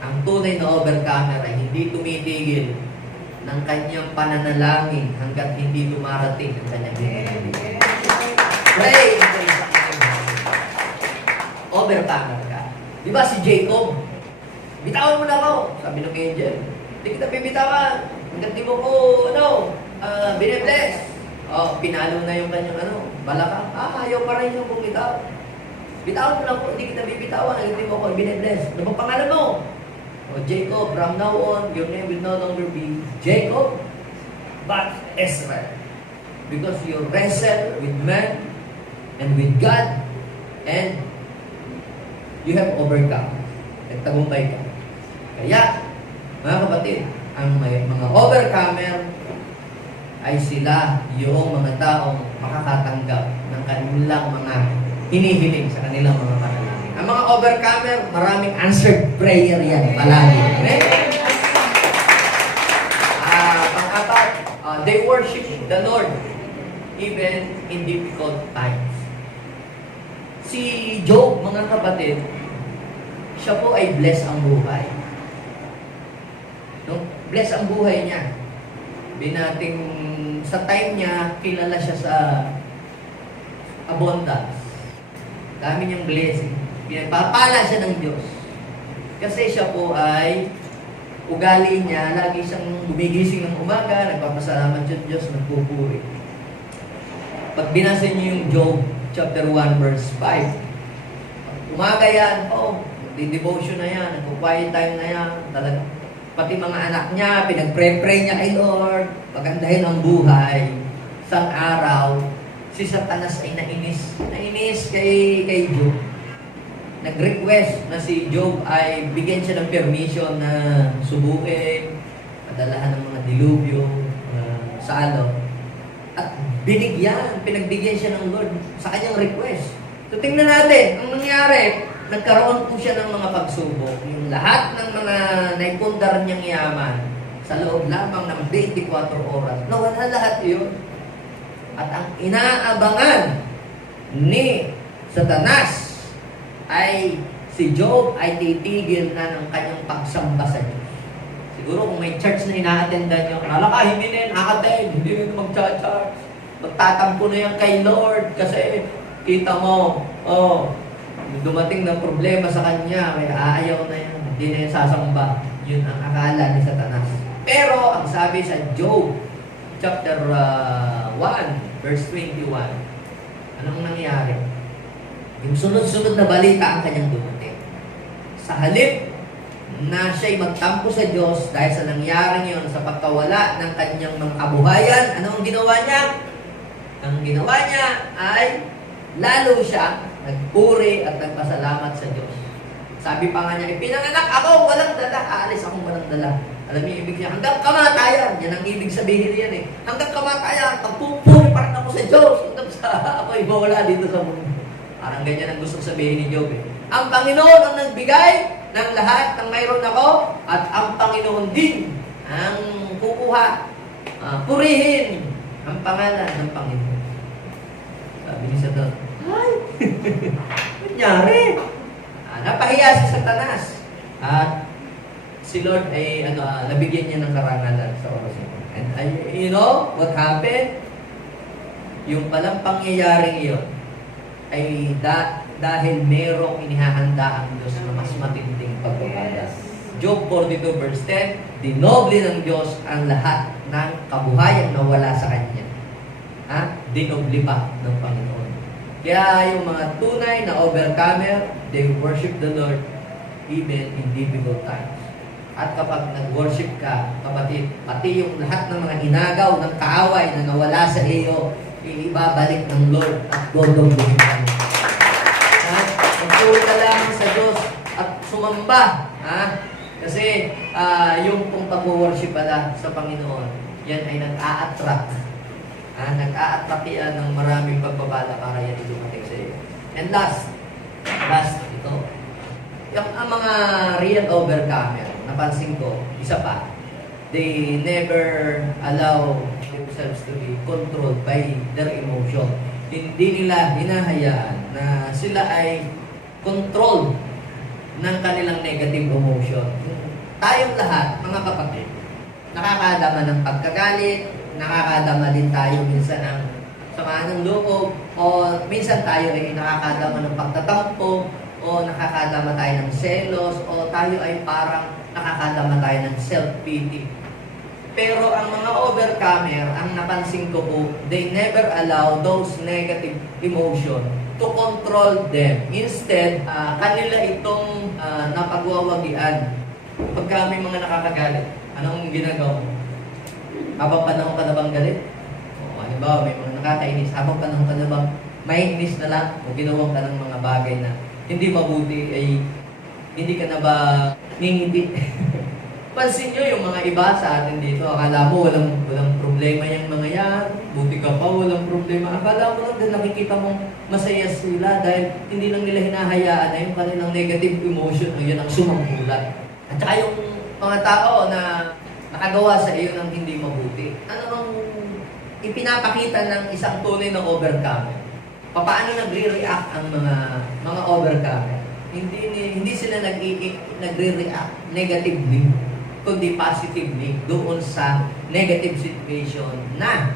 Ang tunay na overcomer ay hindi tumitigil ng kanyang pananalangin hanggat hindi dumarating ang kanyang hilingan. Pray! Overcomer ka. Di ba si Jacob? Bitawan mo na ako. Sabi ng angel. Hindi kita bibitawan. Hanggat di mo ko, bine-bless. Pinalo na yung kanyang balakang. Ayaw pa rin yung bumitaw. Bitawan mo lang po, hindi kita bibitawan. Hindi mo ko bine-bless. Ano bang pangalan mo? Jacob, from now on, your name will no longer be Jacob, but Israel. Because you wrestle with man and with God, and you have overcome. Nagtagumpay ka. Kaya, mga kapatid, ang mga overcomer ay sila yung mga taong makakatanggap ng kanilang mga hinihiling sa kanilang mga panalangin. Ang mga overcomer, maraming answered prayer yan palagi. Amen? Pang-apat, they worship the Lord even in difficult times. Si Job, mga kapatid, siya po ay bless ang buhay. No? Bless ang buhay niya. Binating sa time niya, kilala siya sa abundance. Dami niyang blessing. Pinagpapala siya ng Diyos. Kasi siya po ay ugali niya, lagi siyang gumigising ng umaga, nagpapasalamat sa Diyos, nagpupuri. Pag binasa niyo yung Job chapter 1 verse 5, umaga yan, devotion na yan, nagpo-quiet time na yan, talaga. Pati mga anak niya, pinag-pray niya kay Lord, pagandahin ang buhay. Isang araw, si Satanas ay nainis kay Job. Nag-request na si Job ay bigyan siya ng permission na subukin, padalahan ng mga dilubyo, sa At pinagbigyan siya ng Lord sa kanyang request. So tingnan natin, ang nangyari, nagkaroon po siya ng mga pagsubok. Yung lahat ng mga naipundar niyang yaman sa loob lamang ng 24 oras. Nawala lahat yun. At ang inaabangan ni Satanas ay si Job ay titigil na ng kanyang pagsamba sa Diyos. Siguro kung may church na ina-attendan nyo, hindi na yan akaten, hindi na mag-church. Magtatampo na yan kay Lord kasi kita mo, dumating ng problema sa kanya, kaya ayaw na yan, hindi na yan sasamba. Yun ang akala ni Satanas. Pero ang sabi sa Job chapter 1 verse 21, Anong nangyari? Yung sunod-sunod na balita ang kanyang dumating. Sa halip na siya'y magtampo sa Diyos dahil sa nangyaring yun, sa pagkawala ng kanyang mga kabuhayan, ano ang ginawa niya? Ang ginawa niya ay lalo siya nagpuri at nagpasalamat sa Diyos. Sabi pa nga niya, ipinanganak ako, walang dala. Aalis akong walang dala. Alam niyo ibig niya, hanggang kamatayan. Yan ang ibig sabihin niyan eh. Hanggang kamatayan, pagpupuri pa rin ako sa Diyos. Hanggang sa ako'y mawala dito sa mundo. Parang ganyan ang gusto sabihin ni Job eh. Ang Panginoon ang nagbigay ng lahat ng mayroon ako at ang Panginoon din ang kukuha. Purihin ang pangalan ng Panginoon. Sabi ni Satan, ay, nangyari. Napahiya si Satanas. At si Lord ay nabigyan niya ng karangalan sa oras ito. And you know what happened? Yung palang pangyayaring iyon ay dahil merong inihahanda ang Diyos na mas matinding pagpapala. Job 42 verse 10, dinoble ng Diyos ang lahat ng kabuhayan na wala sa Kanya. Dinoble pa ng Panginoon. Kaya yung mga tunay na overcomer, they worship the Lord even in difficult times. At kapag nag-worship ka, kapatid, pati yung lahat ng mga inagaw ng kaaway na nawala sa iyo, ibabalik ng Lord at dodobluhin ka. Magpuri ka lang sa Diyos at sumamba. Kasi yung pong pag-worship pala sa Panginoon, yan ay nag-a-attract. Nag-a-attract yan ng maraming pagpapala para yan dumating sa iyo. And last ito. Ang mga real overcomer, napansin ko, isa pa, they never allow themselves to be controlled by their emotion. Hindi nila hinahayaan na sila ay controlled ng kanilang negative emotion. Tayong lahat, mga kapatid, nakakadama ng pagkagalit, nakakadama din tayo minsan ng sama ng loob, o minsan tayo ay nakakadama ng pagtatampo, o nakakadama tayo ng selos, o tayo ay parang nakakadama tayo ng self-pity. Pero ang mga overcomer, ang napansin ko po, they never allow those negative emotion to control them. Instead, kanila itong napagwawagian. Pagka may mga nakakagalit, anong ginagawa mo? Habang panahon ka na bang galit? Halimbawa, may mga nakakainis. Habang panahon ka na bang mainis na lang o ginawang ka ng mga bagay na hindi mabuti, ay hindi ka na ba ngingiti? Pansin nyo yung mga iba sa atin dito, akala mo walang problema yung mga yan, buti ka pa, walang problema. Akala mo lang dahil nakikita mong masaya sila dahil hindi lang nila hinahayaan na yung kanilang negative emotion ang yun ang sumangkulat. At saka yung mga tao na nakagawa sa iyo ng hindi mabuti. Ano bang ipinapakita ng isang tunay na overcomer? Paano nagre-react ang mga overcomer? Hindi sila nagre-react negatively, kundi positively doon sa negative situation na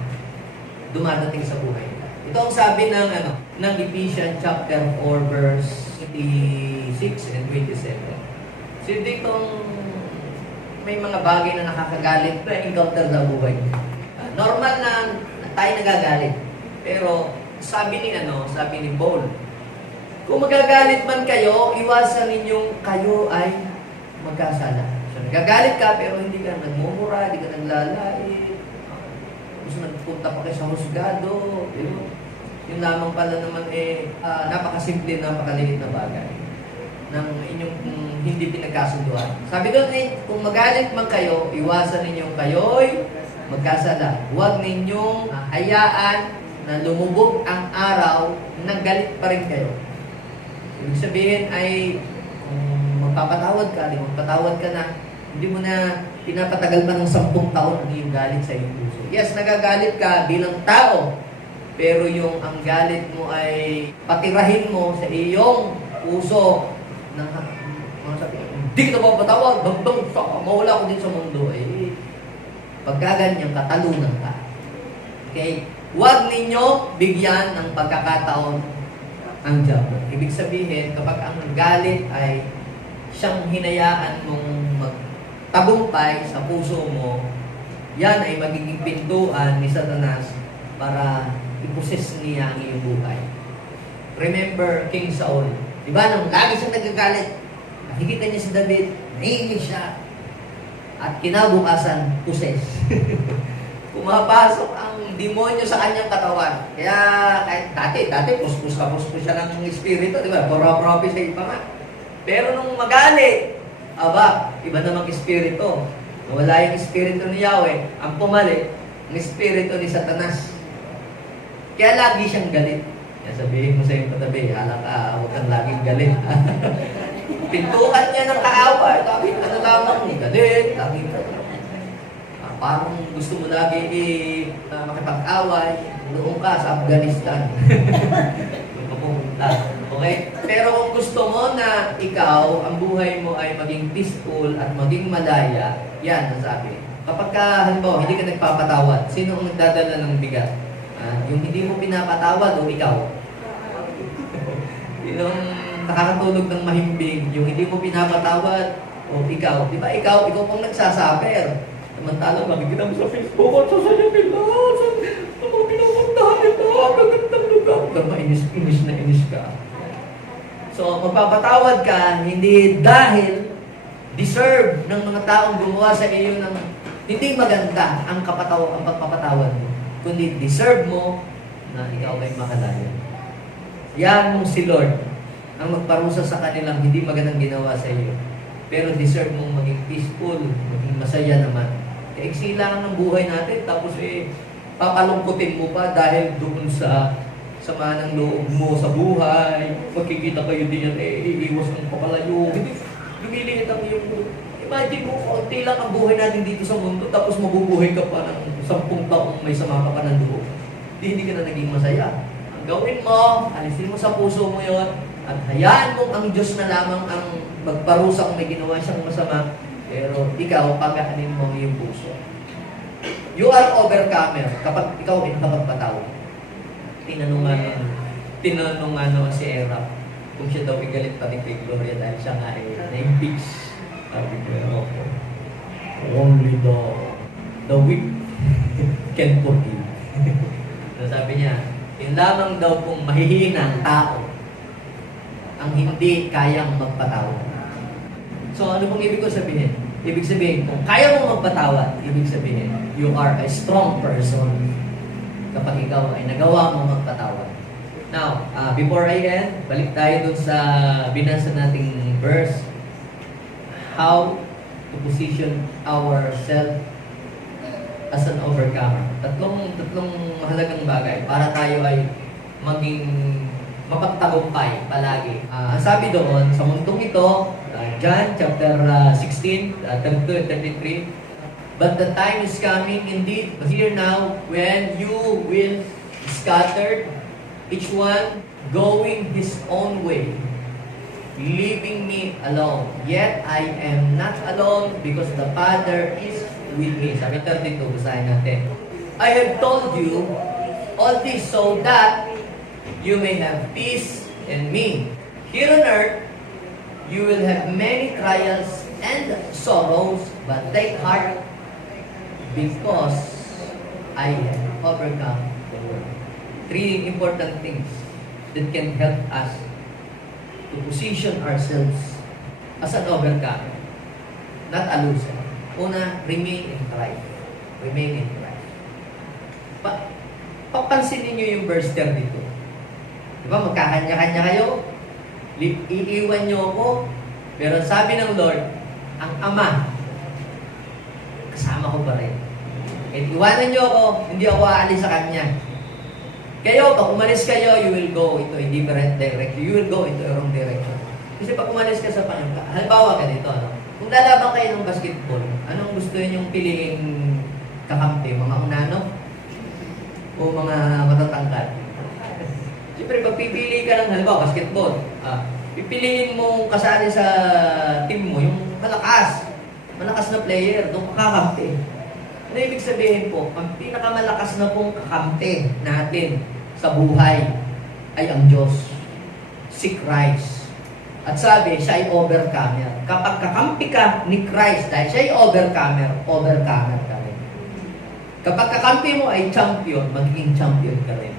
dumadating sa buhay nila. Ito ang sabi ng Ephesians chapter 4 verse 26 and 27. So ditong may mga bagay na nakakagalit na encounter sa buhay. Normal na tayo nagagalit. Pero sabi ni Paul, kung magagalit man kayo, iwasan ninyong kayo ay magkasala. So nagagalit ka pero hindi ka nagmumura, hindi ka naglalait. Gusto nagpunta pa kayo sa husgado. Yun lamang pala naman napakasimple, napakaliit na bagay ng inyong hindi pinagkasunduan. Sabi doon kung magalit man kayo, iwasan ninyong kayo'y magkasala. Huwag ninyong hayaan na lumubog ang araw na galit pa rin kayo. Ibig sabihin ay kung magpapatawad ka, magpatawad ka na, hindi mo na pinapatagal pa ng 10 taon ang iyong galit sa iyong puso. Yes, nagagalit ka bilang tao, pero yung ang galit mo ay patirahin mo sa iyong puso ng mga sabi, hindi kita mapatawad, mawala ko din sa mundo. Pagkaganyan, katalunan ka. Okay? Huwag ninyo bigyan ng pagkakataon ang diablo. Ibig sabihin, kapag ang galit ay siyang hinayaan mong magtagumpay sa puso mo, yan ay magiging pintuan ni Satanas para i-possess niya ang iyong buhay. Remember King Saul. Diba, nung lagi siyang nagagalit, nakikita niya si David, naiinis siya. At kinabukasan, possess. Pumapasok ang demonyo sa kanyang katawan. Kaya, kahit dati, puspus siya ng espiritu, di ba? Prophecy pa nga. Pero nung magalit, iba namang espiritu. Wala yung espiritu ni Yahweh. Ang pumalit, ang espiritu ni Satanas. Kaya lagi siyang galit. Kaya sabihin mo sa iyong katabi, hala ka, huwag kang laging galit. Pintukan niya ng kaawa. Lagi ka na lamang, galit. Lagi ka parang gusto mo lagi makipag-away, doon ka sa Afghanistan. Doon ka pumunta. Okay? Pero kung gusto mo na ikaw, ang buhay mo ay maging peaceful at maging malaya, yan ang sabi. Kapag ka, halimbawa, hindi ka nagpapatawad, sino ang nagdadala ng bigat? Yung hindi mo pinapatawad o ikaw? Yung nakakatulog ng mahimbing, yung hindi mo pinapatawad o ikaw? Di ba ikaw pong nagsasaper? Samantala, makikita mo sa Facebook at sa nila, sa mga pinupuntahan nila, magandang lugar. Inis na inis ka. So, magpapatawad ka, hindi dahil deserve ng mga taong gumawa sa iyo ng hindi maganda ang pagpapatawad mo, kundi deserve mo na ikaw ay makalaya. Yan mong si Lord ang magparusa sa kanilang hindi magandang ginawa sa iyo. Pero deserve mong maging peaceful, maging masaya naman. Kaiksi lang ng buhay natin, tapos papalungkutin mo pa dahil doon sa sama ng loob mo sa buhay. Magkikita kayo din yan, iiwas ng papalayo. Lumiliit ang iyong buhay. Imagine mo, konti lang ang buhay natin dito sa mundo, tapos mabubuhay ka pa ng 10 taong may sama ka pa ng loob. Hindi ka na naging masaya. Ang gawin mo, alisin mo sa puso mo yon at hayaan mo ang Diyos na lamang ang magparusa kung may ginawa siyang masama. Pero ikaw, pagkaanin mo yung puso. You are overcomer kapag ikaw ay nakapagpatawad. Tinanong si Era kung siya daw igalit pa rin kay Gloria dahil siya nga na-impeach. Sabi ko, only the weak can forgive. So sabi niya, yun lamang daw kung mahihina ang tao ang hindi kayang magpatawad. So ano pong ibig ko sabihin? Ibig sabihin, kung kaya mo magpatawad, ibig sabihin, you are a strong person kapag ikaw ay nagawa mo magpatawad. Now, before I end, balik tayo dun sa binasa nating verse. How to position ourselves as an overcomer. Tatlong mahalagang bagay para tayo ay maging mapagtagumpay palagi. Ang sabi doon, sa mundong ito, John chapter 16, 32 and 33, but the time is coming indeed, here now, when you will be scattered, each one going his own way, leaving me alone. Yet I am not alone because the Father is with me. Sabi 32, basahin natin. I have told you all this so that you may have peace in me. Here on earth, you will have many trials and sorrows, but take heart because I have overcome the world. 3 important things that can help us to position ourselves as an overcomer, not a loser. Una, remain in Christ. Remain in Christ. Papansinin niyo yung verse 32. Diba, magkakanya-kanya kayo? Iiwan niyo ako, pero sabi ng Lord, ang Ama, kasama ko pa rin. At iwanan niyo ako, hindi ako aalis sa Kanya. Kayo, pag umalis kayo, you will go into a different direction. You will go into a wrong direction. Kasi pag umalis ka sa Panginoon, halimbawa ka dito, kung lalaban kayo ng basketball, anong gusto niyong piliing kakampi? Mga unano? O mga matatangkad? Siyempre, pag pipili ka ng halimbawa, basketball, pipiliin mo kasali sa team mo, yung malakas na player, doon kakampi. Ano ibig sabihin po? Ang pinakamalakas na pong kakampi natin sa buhay ay ang Diyos, si Christ. At sabi, siya ay overcomer. Kapag kakampi ka ni Christ, dahil siya ay overcomer ka rin. Kapag kakampi mo ay champion, magiging champion ka rin.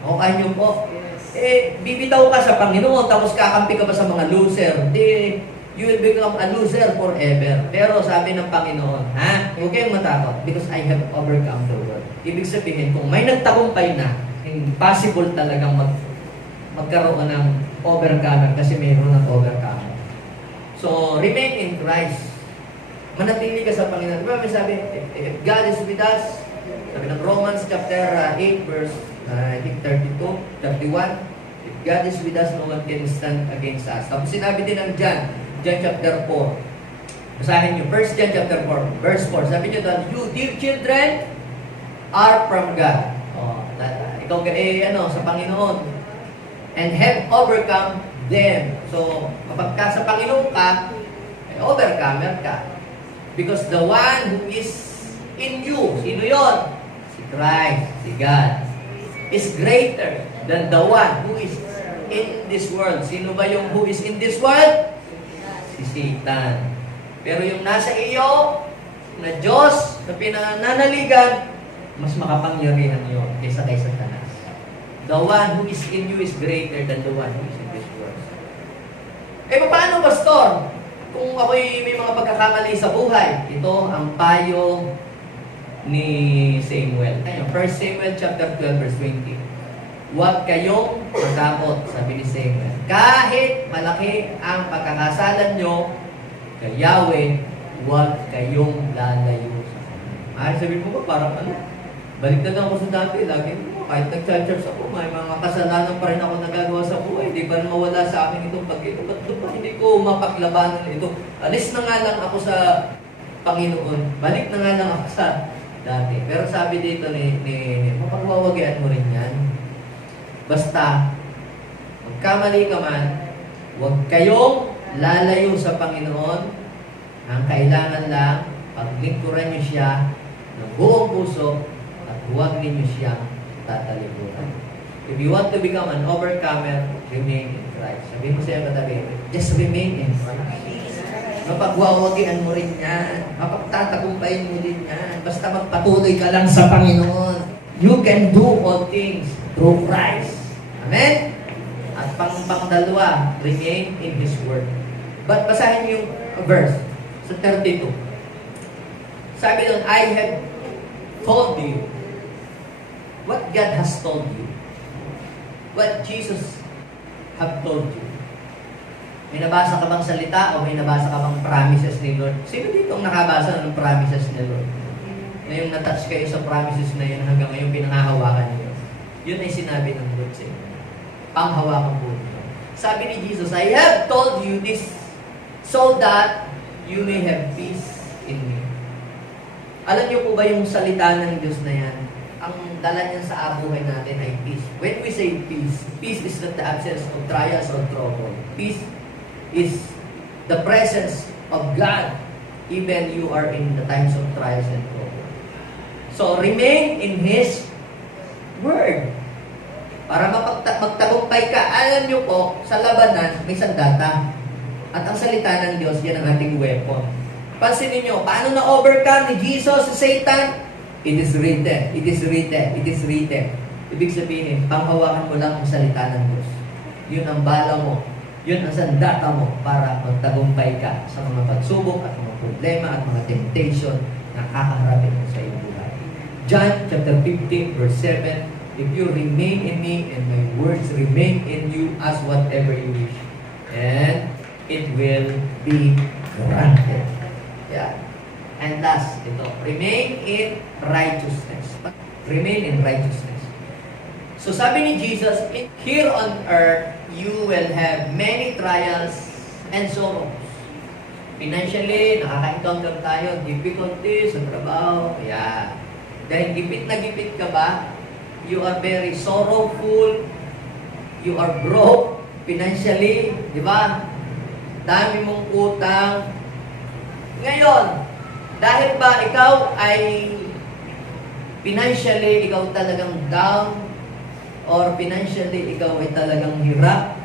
Okay niyo po? Bibitaw ka sa Panginoon, tapos kakampi ka pa sa mga loser. You will become a loser forever. Pero sabi ng Panginoon, huwag kayong matakot because I have overcome the world. Ibig sabihin, kung may nagtagumpay na, impossible talagang magkaroon ng overcomer kasi mayroon ng overcomer. So, remain in Christ. Manatili ka sa Panginoon. Diba may sabi, if God is with us, sabi ng Romans chapter 8 verse I think 32, 31, if God is with us, no one can stand against us. Tapos sinabi din ng John chapter 4. Basahin nyo, 1 John chapter 4, verse 4. Sabi nyo doon, you dear children are from God. Ikaw sa Panginoon. And have overcome them. So, kapag ka sa Panginoon ka, overcomer ka. Because the one who is in you, sino yun? Si Christ, si God, is greater than the one who is in this world. Sino ba yung who is in this world? Si Satan. Pero yung nasa iyo, na Diyos, na pinananaligan, mas makapangyarihan yun kaysa kay Satanas. The one who is in you is greater than the one who is in this world. Paano, Pastor? Kung ako'y may mga pagkakamali sa buhay, ito ang payo ni Samuel. 1 Samuel chapter 12 verse 20. Huwag kayong matakot, sabi ni Samuel. Kahit malaki ang pagkakasalan nyo kay Yahweh, huwag kayong lalayo sa Kanya. Sabihin mo ba, parang balik na lang ako sa dati. Lagi kahit nag-church ako, may mga kasalanan pa rin ako nagagawa sa buhay. Di ba mawala sa akin itong pag-ito? Ba't ba hindi ko mapaglabanan ito? Alis na nga lang ako sa Panginoon. Balik na nga lang ako sa dati. Pero sabi dito ni mapagwawagian mo rin yan. Basta, magkamali ka man, huwag kayong lalayo sa Panginoon. Ang kailangan lang, paglingkuran niyo siya ng buong puso at huwag ninyo siyang tatalikuran. If you want to become an overcomer, remain in Christ. Sabihin mo sa'yo katabi, just remain in Christ. Mapagwawagian mo rin yan. Mapagtatagumpayin mo din yan. Basta magpatuloy ka lang sa Panginoon. You can do all things through Christ. Amen? At pangdalawa, remain in His Word. But basahin niyo yung verse sa 32. Sabi doon, I have told you what God has told you. What Jesus have told you. May nabasa ka bang salita o may nabasa ka bang promises ni Lord? Sino dito ang nakabasa ng promises ni Lord? Na yung natouch kayo sa promises na yun hanggang ngayon pinangahawakan niyo. Yun ay sinabi ng Lord sa inyo. Panghawakan po niyo. Sabi ni Jesus, I have told you this so that you may have peace in me. Alam niyo po ba yung salita ng Diyos na yan? Ang dala niya sa buhay natin ay peace. When we say peace, peace is not the absence of trials or trouble. Peace is the presence of God even you are in the times of trials and trouble. So, remain in His Word. Para magtagumpay ka, alam niyo po, sa labanan, may sandata. At ang salita ng Diyos, yan ang ating weapon. Pansinin niyo, paano na-overcome ni Jesus sa Satan? It is written, it is written, it is written. Ibig sabihin, panghawakan mo lang ang salita ng Diyos. Yun ang bala mo. Yun ang sandata mo para magtagumpay ka sa mga pagsubok at mga problema at mga temptation na kakaharapin mo sa iyong buhay. John chapter 15 verse 7, if you remain in me and my words remain in you, ask whatever you wish, and it will be granted. Yeah. And last, ito, remain in righteousness. Remain in righteousness. So sabi ni Jesus, here on earth, you will have many trials and sorrows. Financially, nakaka-encounter tayo, difficulties sa trabaho. Yeah. Dahil gipit na gipit ka ba, you are very sorrowful, you are broke financially, di ba? Dami mong utang. Ngayon, dahil ba ikaw ay financially, ikaw talagang down, or financially, ikaw ay talagang hirap,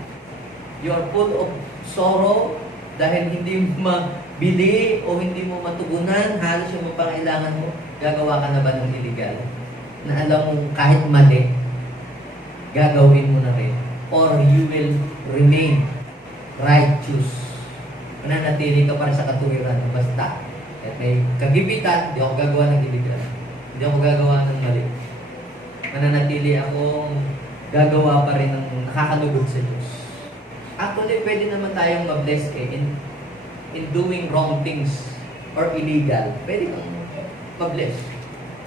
you are full of sorrow, dahil hindi mo mabili o hindi mo matugunan, halos yung mga pangailangan mo, gagawa ka na ba ng illegal? Na alam mo kahit mali, gagawin mo na rin. Or you will remain righteous. Mananatili ka para sa katuwiran. Basta, at may kagibitan, hindi ako gagawa ng gibitan. Hindi ako gagawa ng mali. Mananatili akong gagawa pa rin ng nakakalugod sa Diyos. Actually, pwede naman tayong ma-bless in doing wrong things or illegal. Pwede kang ma-bless.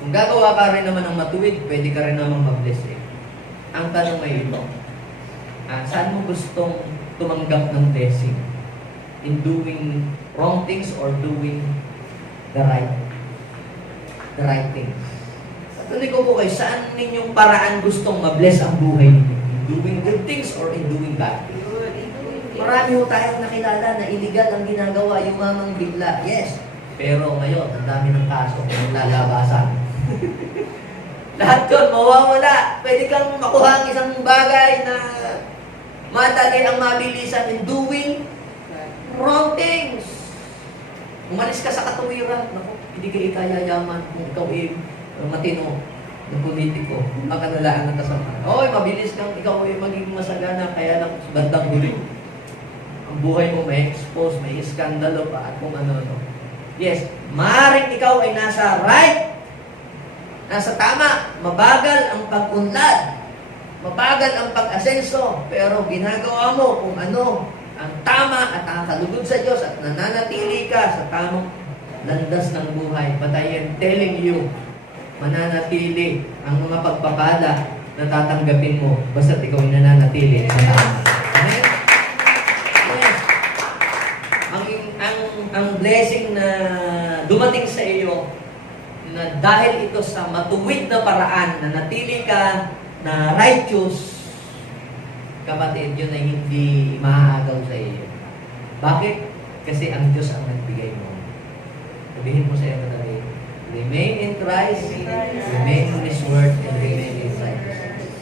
Kung gagawa ka rin naman ng matuwid, pwede ka rin naman ma-bless Ang tanong ay ito, saan mo gustong tumanggap ng blessing? In doing wrong things or doing the right things? Tuloy ko po kayo, saan ninyong paraan gustong ma-bless ang buhay ninyo? In doing good things or in doing bad things? Marami ho tayong nakilala na illegal ang ginagawa, yung mamang bigla. Yes. Pero ngayon, ang dami ng kaso ng lalabasan. Lahat yun, mawawala. Pwede kang makuha ang isang bagay na madali ang mabilisan in doing wrong things. Umalis ka sa katuwiran. Naku, hindi ka ikayayaman kung ikaw matino ng politiko. Makanalaan ng kasama. Oy, mabilis kang ikaw maging masagana, kaya lang sa bandang huli. Ang buhay mo may expose, may iskandalo pa at kung ano-ano. Yes, maaaring ikaw ay nasa right, nasa tama, mabagal ang pag-unlad, mabagal ang pag-asenso, pero ginagawa mo kung ano ang tama at nakakalugod sa Diyos at nananatili ka sa tamang landas ng buhay. But I am telling you, mananatili ang mga pagpapala na tatanggapin mo basta't ikaw ay nananatili sa tama. Amen? Yes. Ang blessing na dumating sa iyo na dahil ito sa matuwid na paraan na natili ka na righteous, kapatid, yun ay hindi maaagaw sa iyo. Bakit? Kasi ang Diyos ang nagbigay mo. Sabihin mo sa iyo madali, remain in Christ, remain in His Word, and remain in righteousness.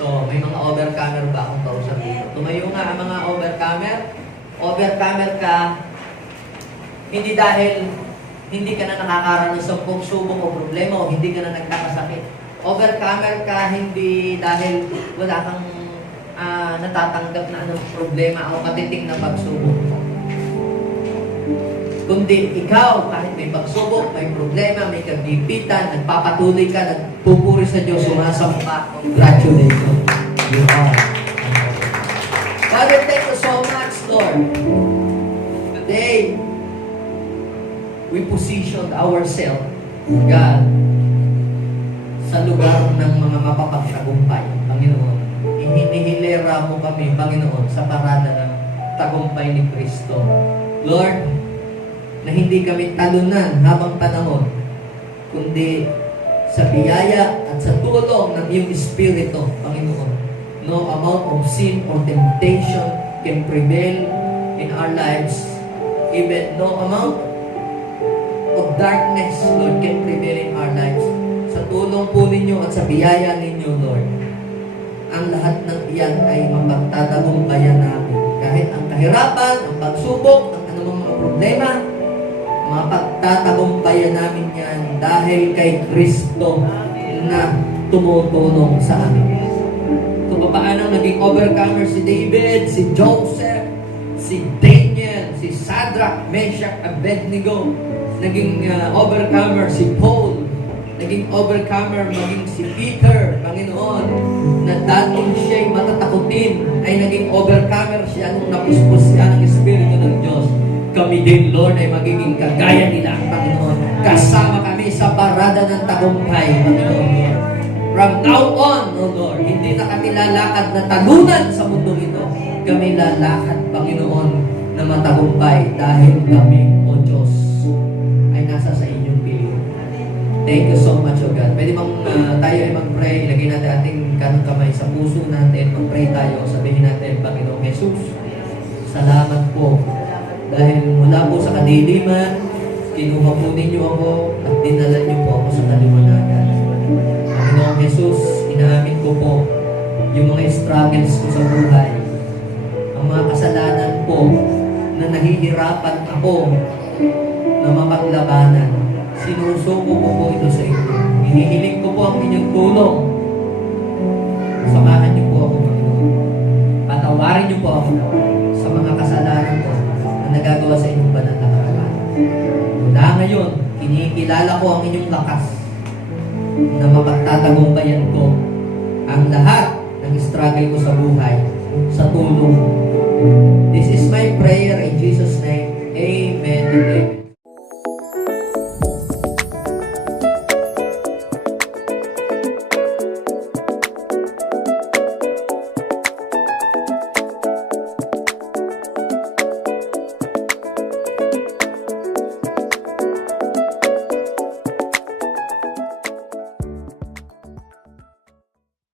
So, may mga overcomer ba akong kausap dito? Tumayo nga ang mga overcomer. Overcomer ka, hindi dahil hindi ka na nakakaranas ng pagsubok o problema o hindi ka na nagkakasakit. Overcomer ka hindi dahil wala kang natatanggap na anong problema o katiting na pagsubok. Kundi ikaw, kahit may pagsubok, may problema, may kagipitan, nagpapatuloy ka, nagpupuri sa Diyos, sumasampa, congratulations. You are. Father, thank you so much, Lord. Today, we position ourselves, God, sa lugar ng mga mapapagtagumpay. Panginoon, inihilera mo kami, Panginoon, sa parada ng tagumpay ni Kristo. Lord, na hindi kami talunan habang panahon, kundi sa biyaya at sa tulong ng iyong Espiritu, Panginoon. No amount of sin or temptation can prevail in our lives. Even no amount of darkness, Lord, can prevail in our lives. Sa tulong po ninyo at sa biyaya ninyo, Lord, ang lahat ng iyan ay mapagtatagumpayan namin. Kahit ang kahirapan, ang pagsubok, ang anumang mga problema, mapagtatagumpayan namin yan dahil kay Kristo na tumutulong sa amin. Kung paano naging overcomer si David, si Joseph, si Daniel, si Shadrach, Meshach, Abednego, naging overcomer si Paul, naging overcomer maging si Peter, Panginoon, na dating siya'y matatakutin, ay naging overcomer siya nung napuspos siya ng Espiritu ng Diyos. Kami din, Lord, ay magiging kagaya nila, Panginoon. Kasama kami sa parada ng tagumpay, Panginoon. From now on, O Lord, hindi na kami lalakad na talunan sa mundo ito. Kami lalakad, Panginoon, na matagumpay dahil kami, O Diyos, ay nasa sa inyong piling. Thank you so much, O God. Pwede bang tayo ay mag-pray, ilagay natin ating kanang kamay sa puso natin, mag-pray tayo, sabihin natin, Panginoong Jesus, salamat po. Dahil mula po sa kadiliman, kinuha po ninyo ako at dinala niyo po ako sa kaliwanagan. Panginoong Jesus, inaamin ko po yung mga struggles ko sa buhay, ang mga kasalanan po na nahihirapan ako na mapaglabanan. Sinusuko ko po ito sa inyo. Hinihiling ko po ang inyong tulong. Samahan niyo Patawarin niyo po ako sa mga kasalanan ko na nagagawa sa inyong banal na harapan. Mula ngayon, kinikilala ko ang inyong lakas na mapagtatagumpayan ko ang lahat ng struggle ko sa buhay sa tulong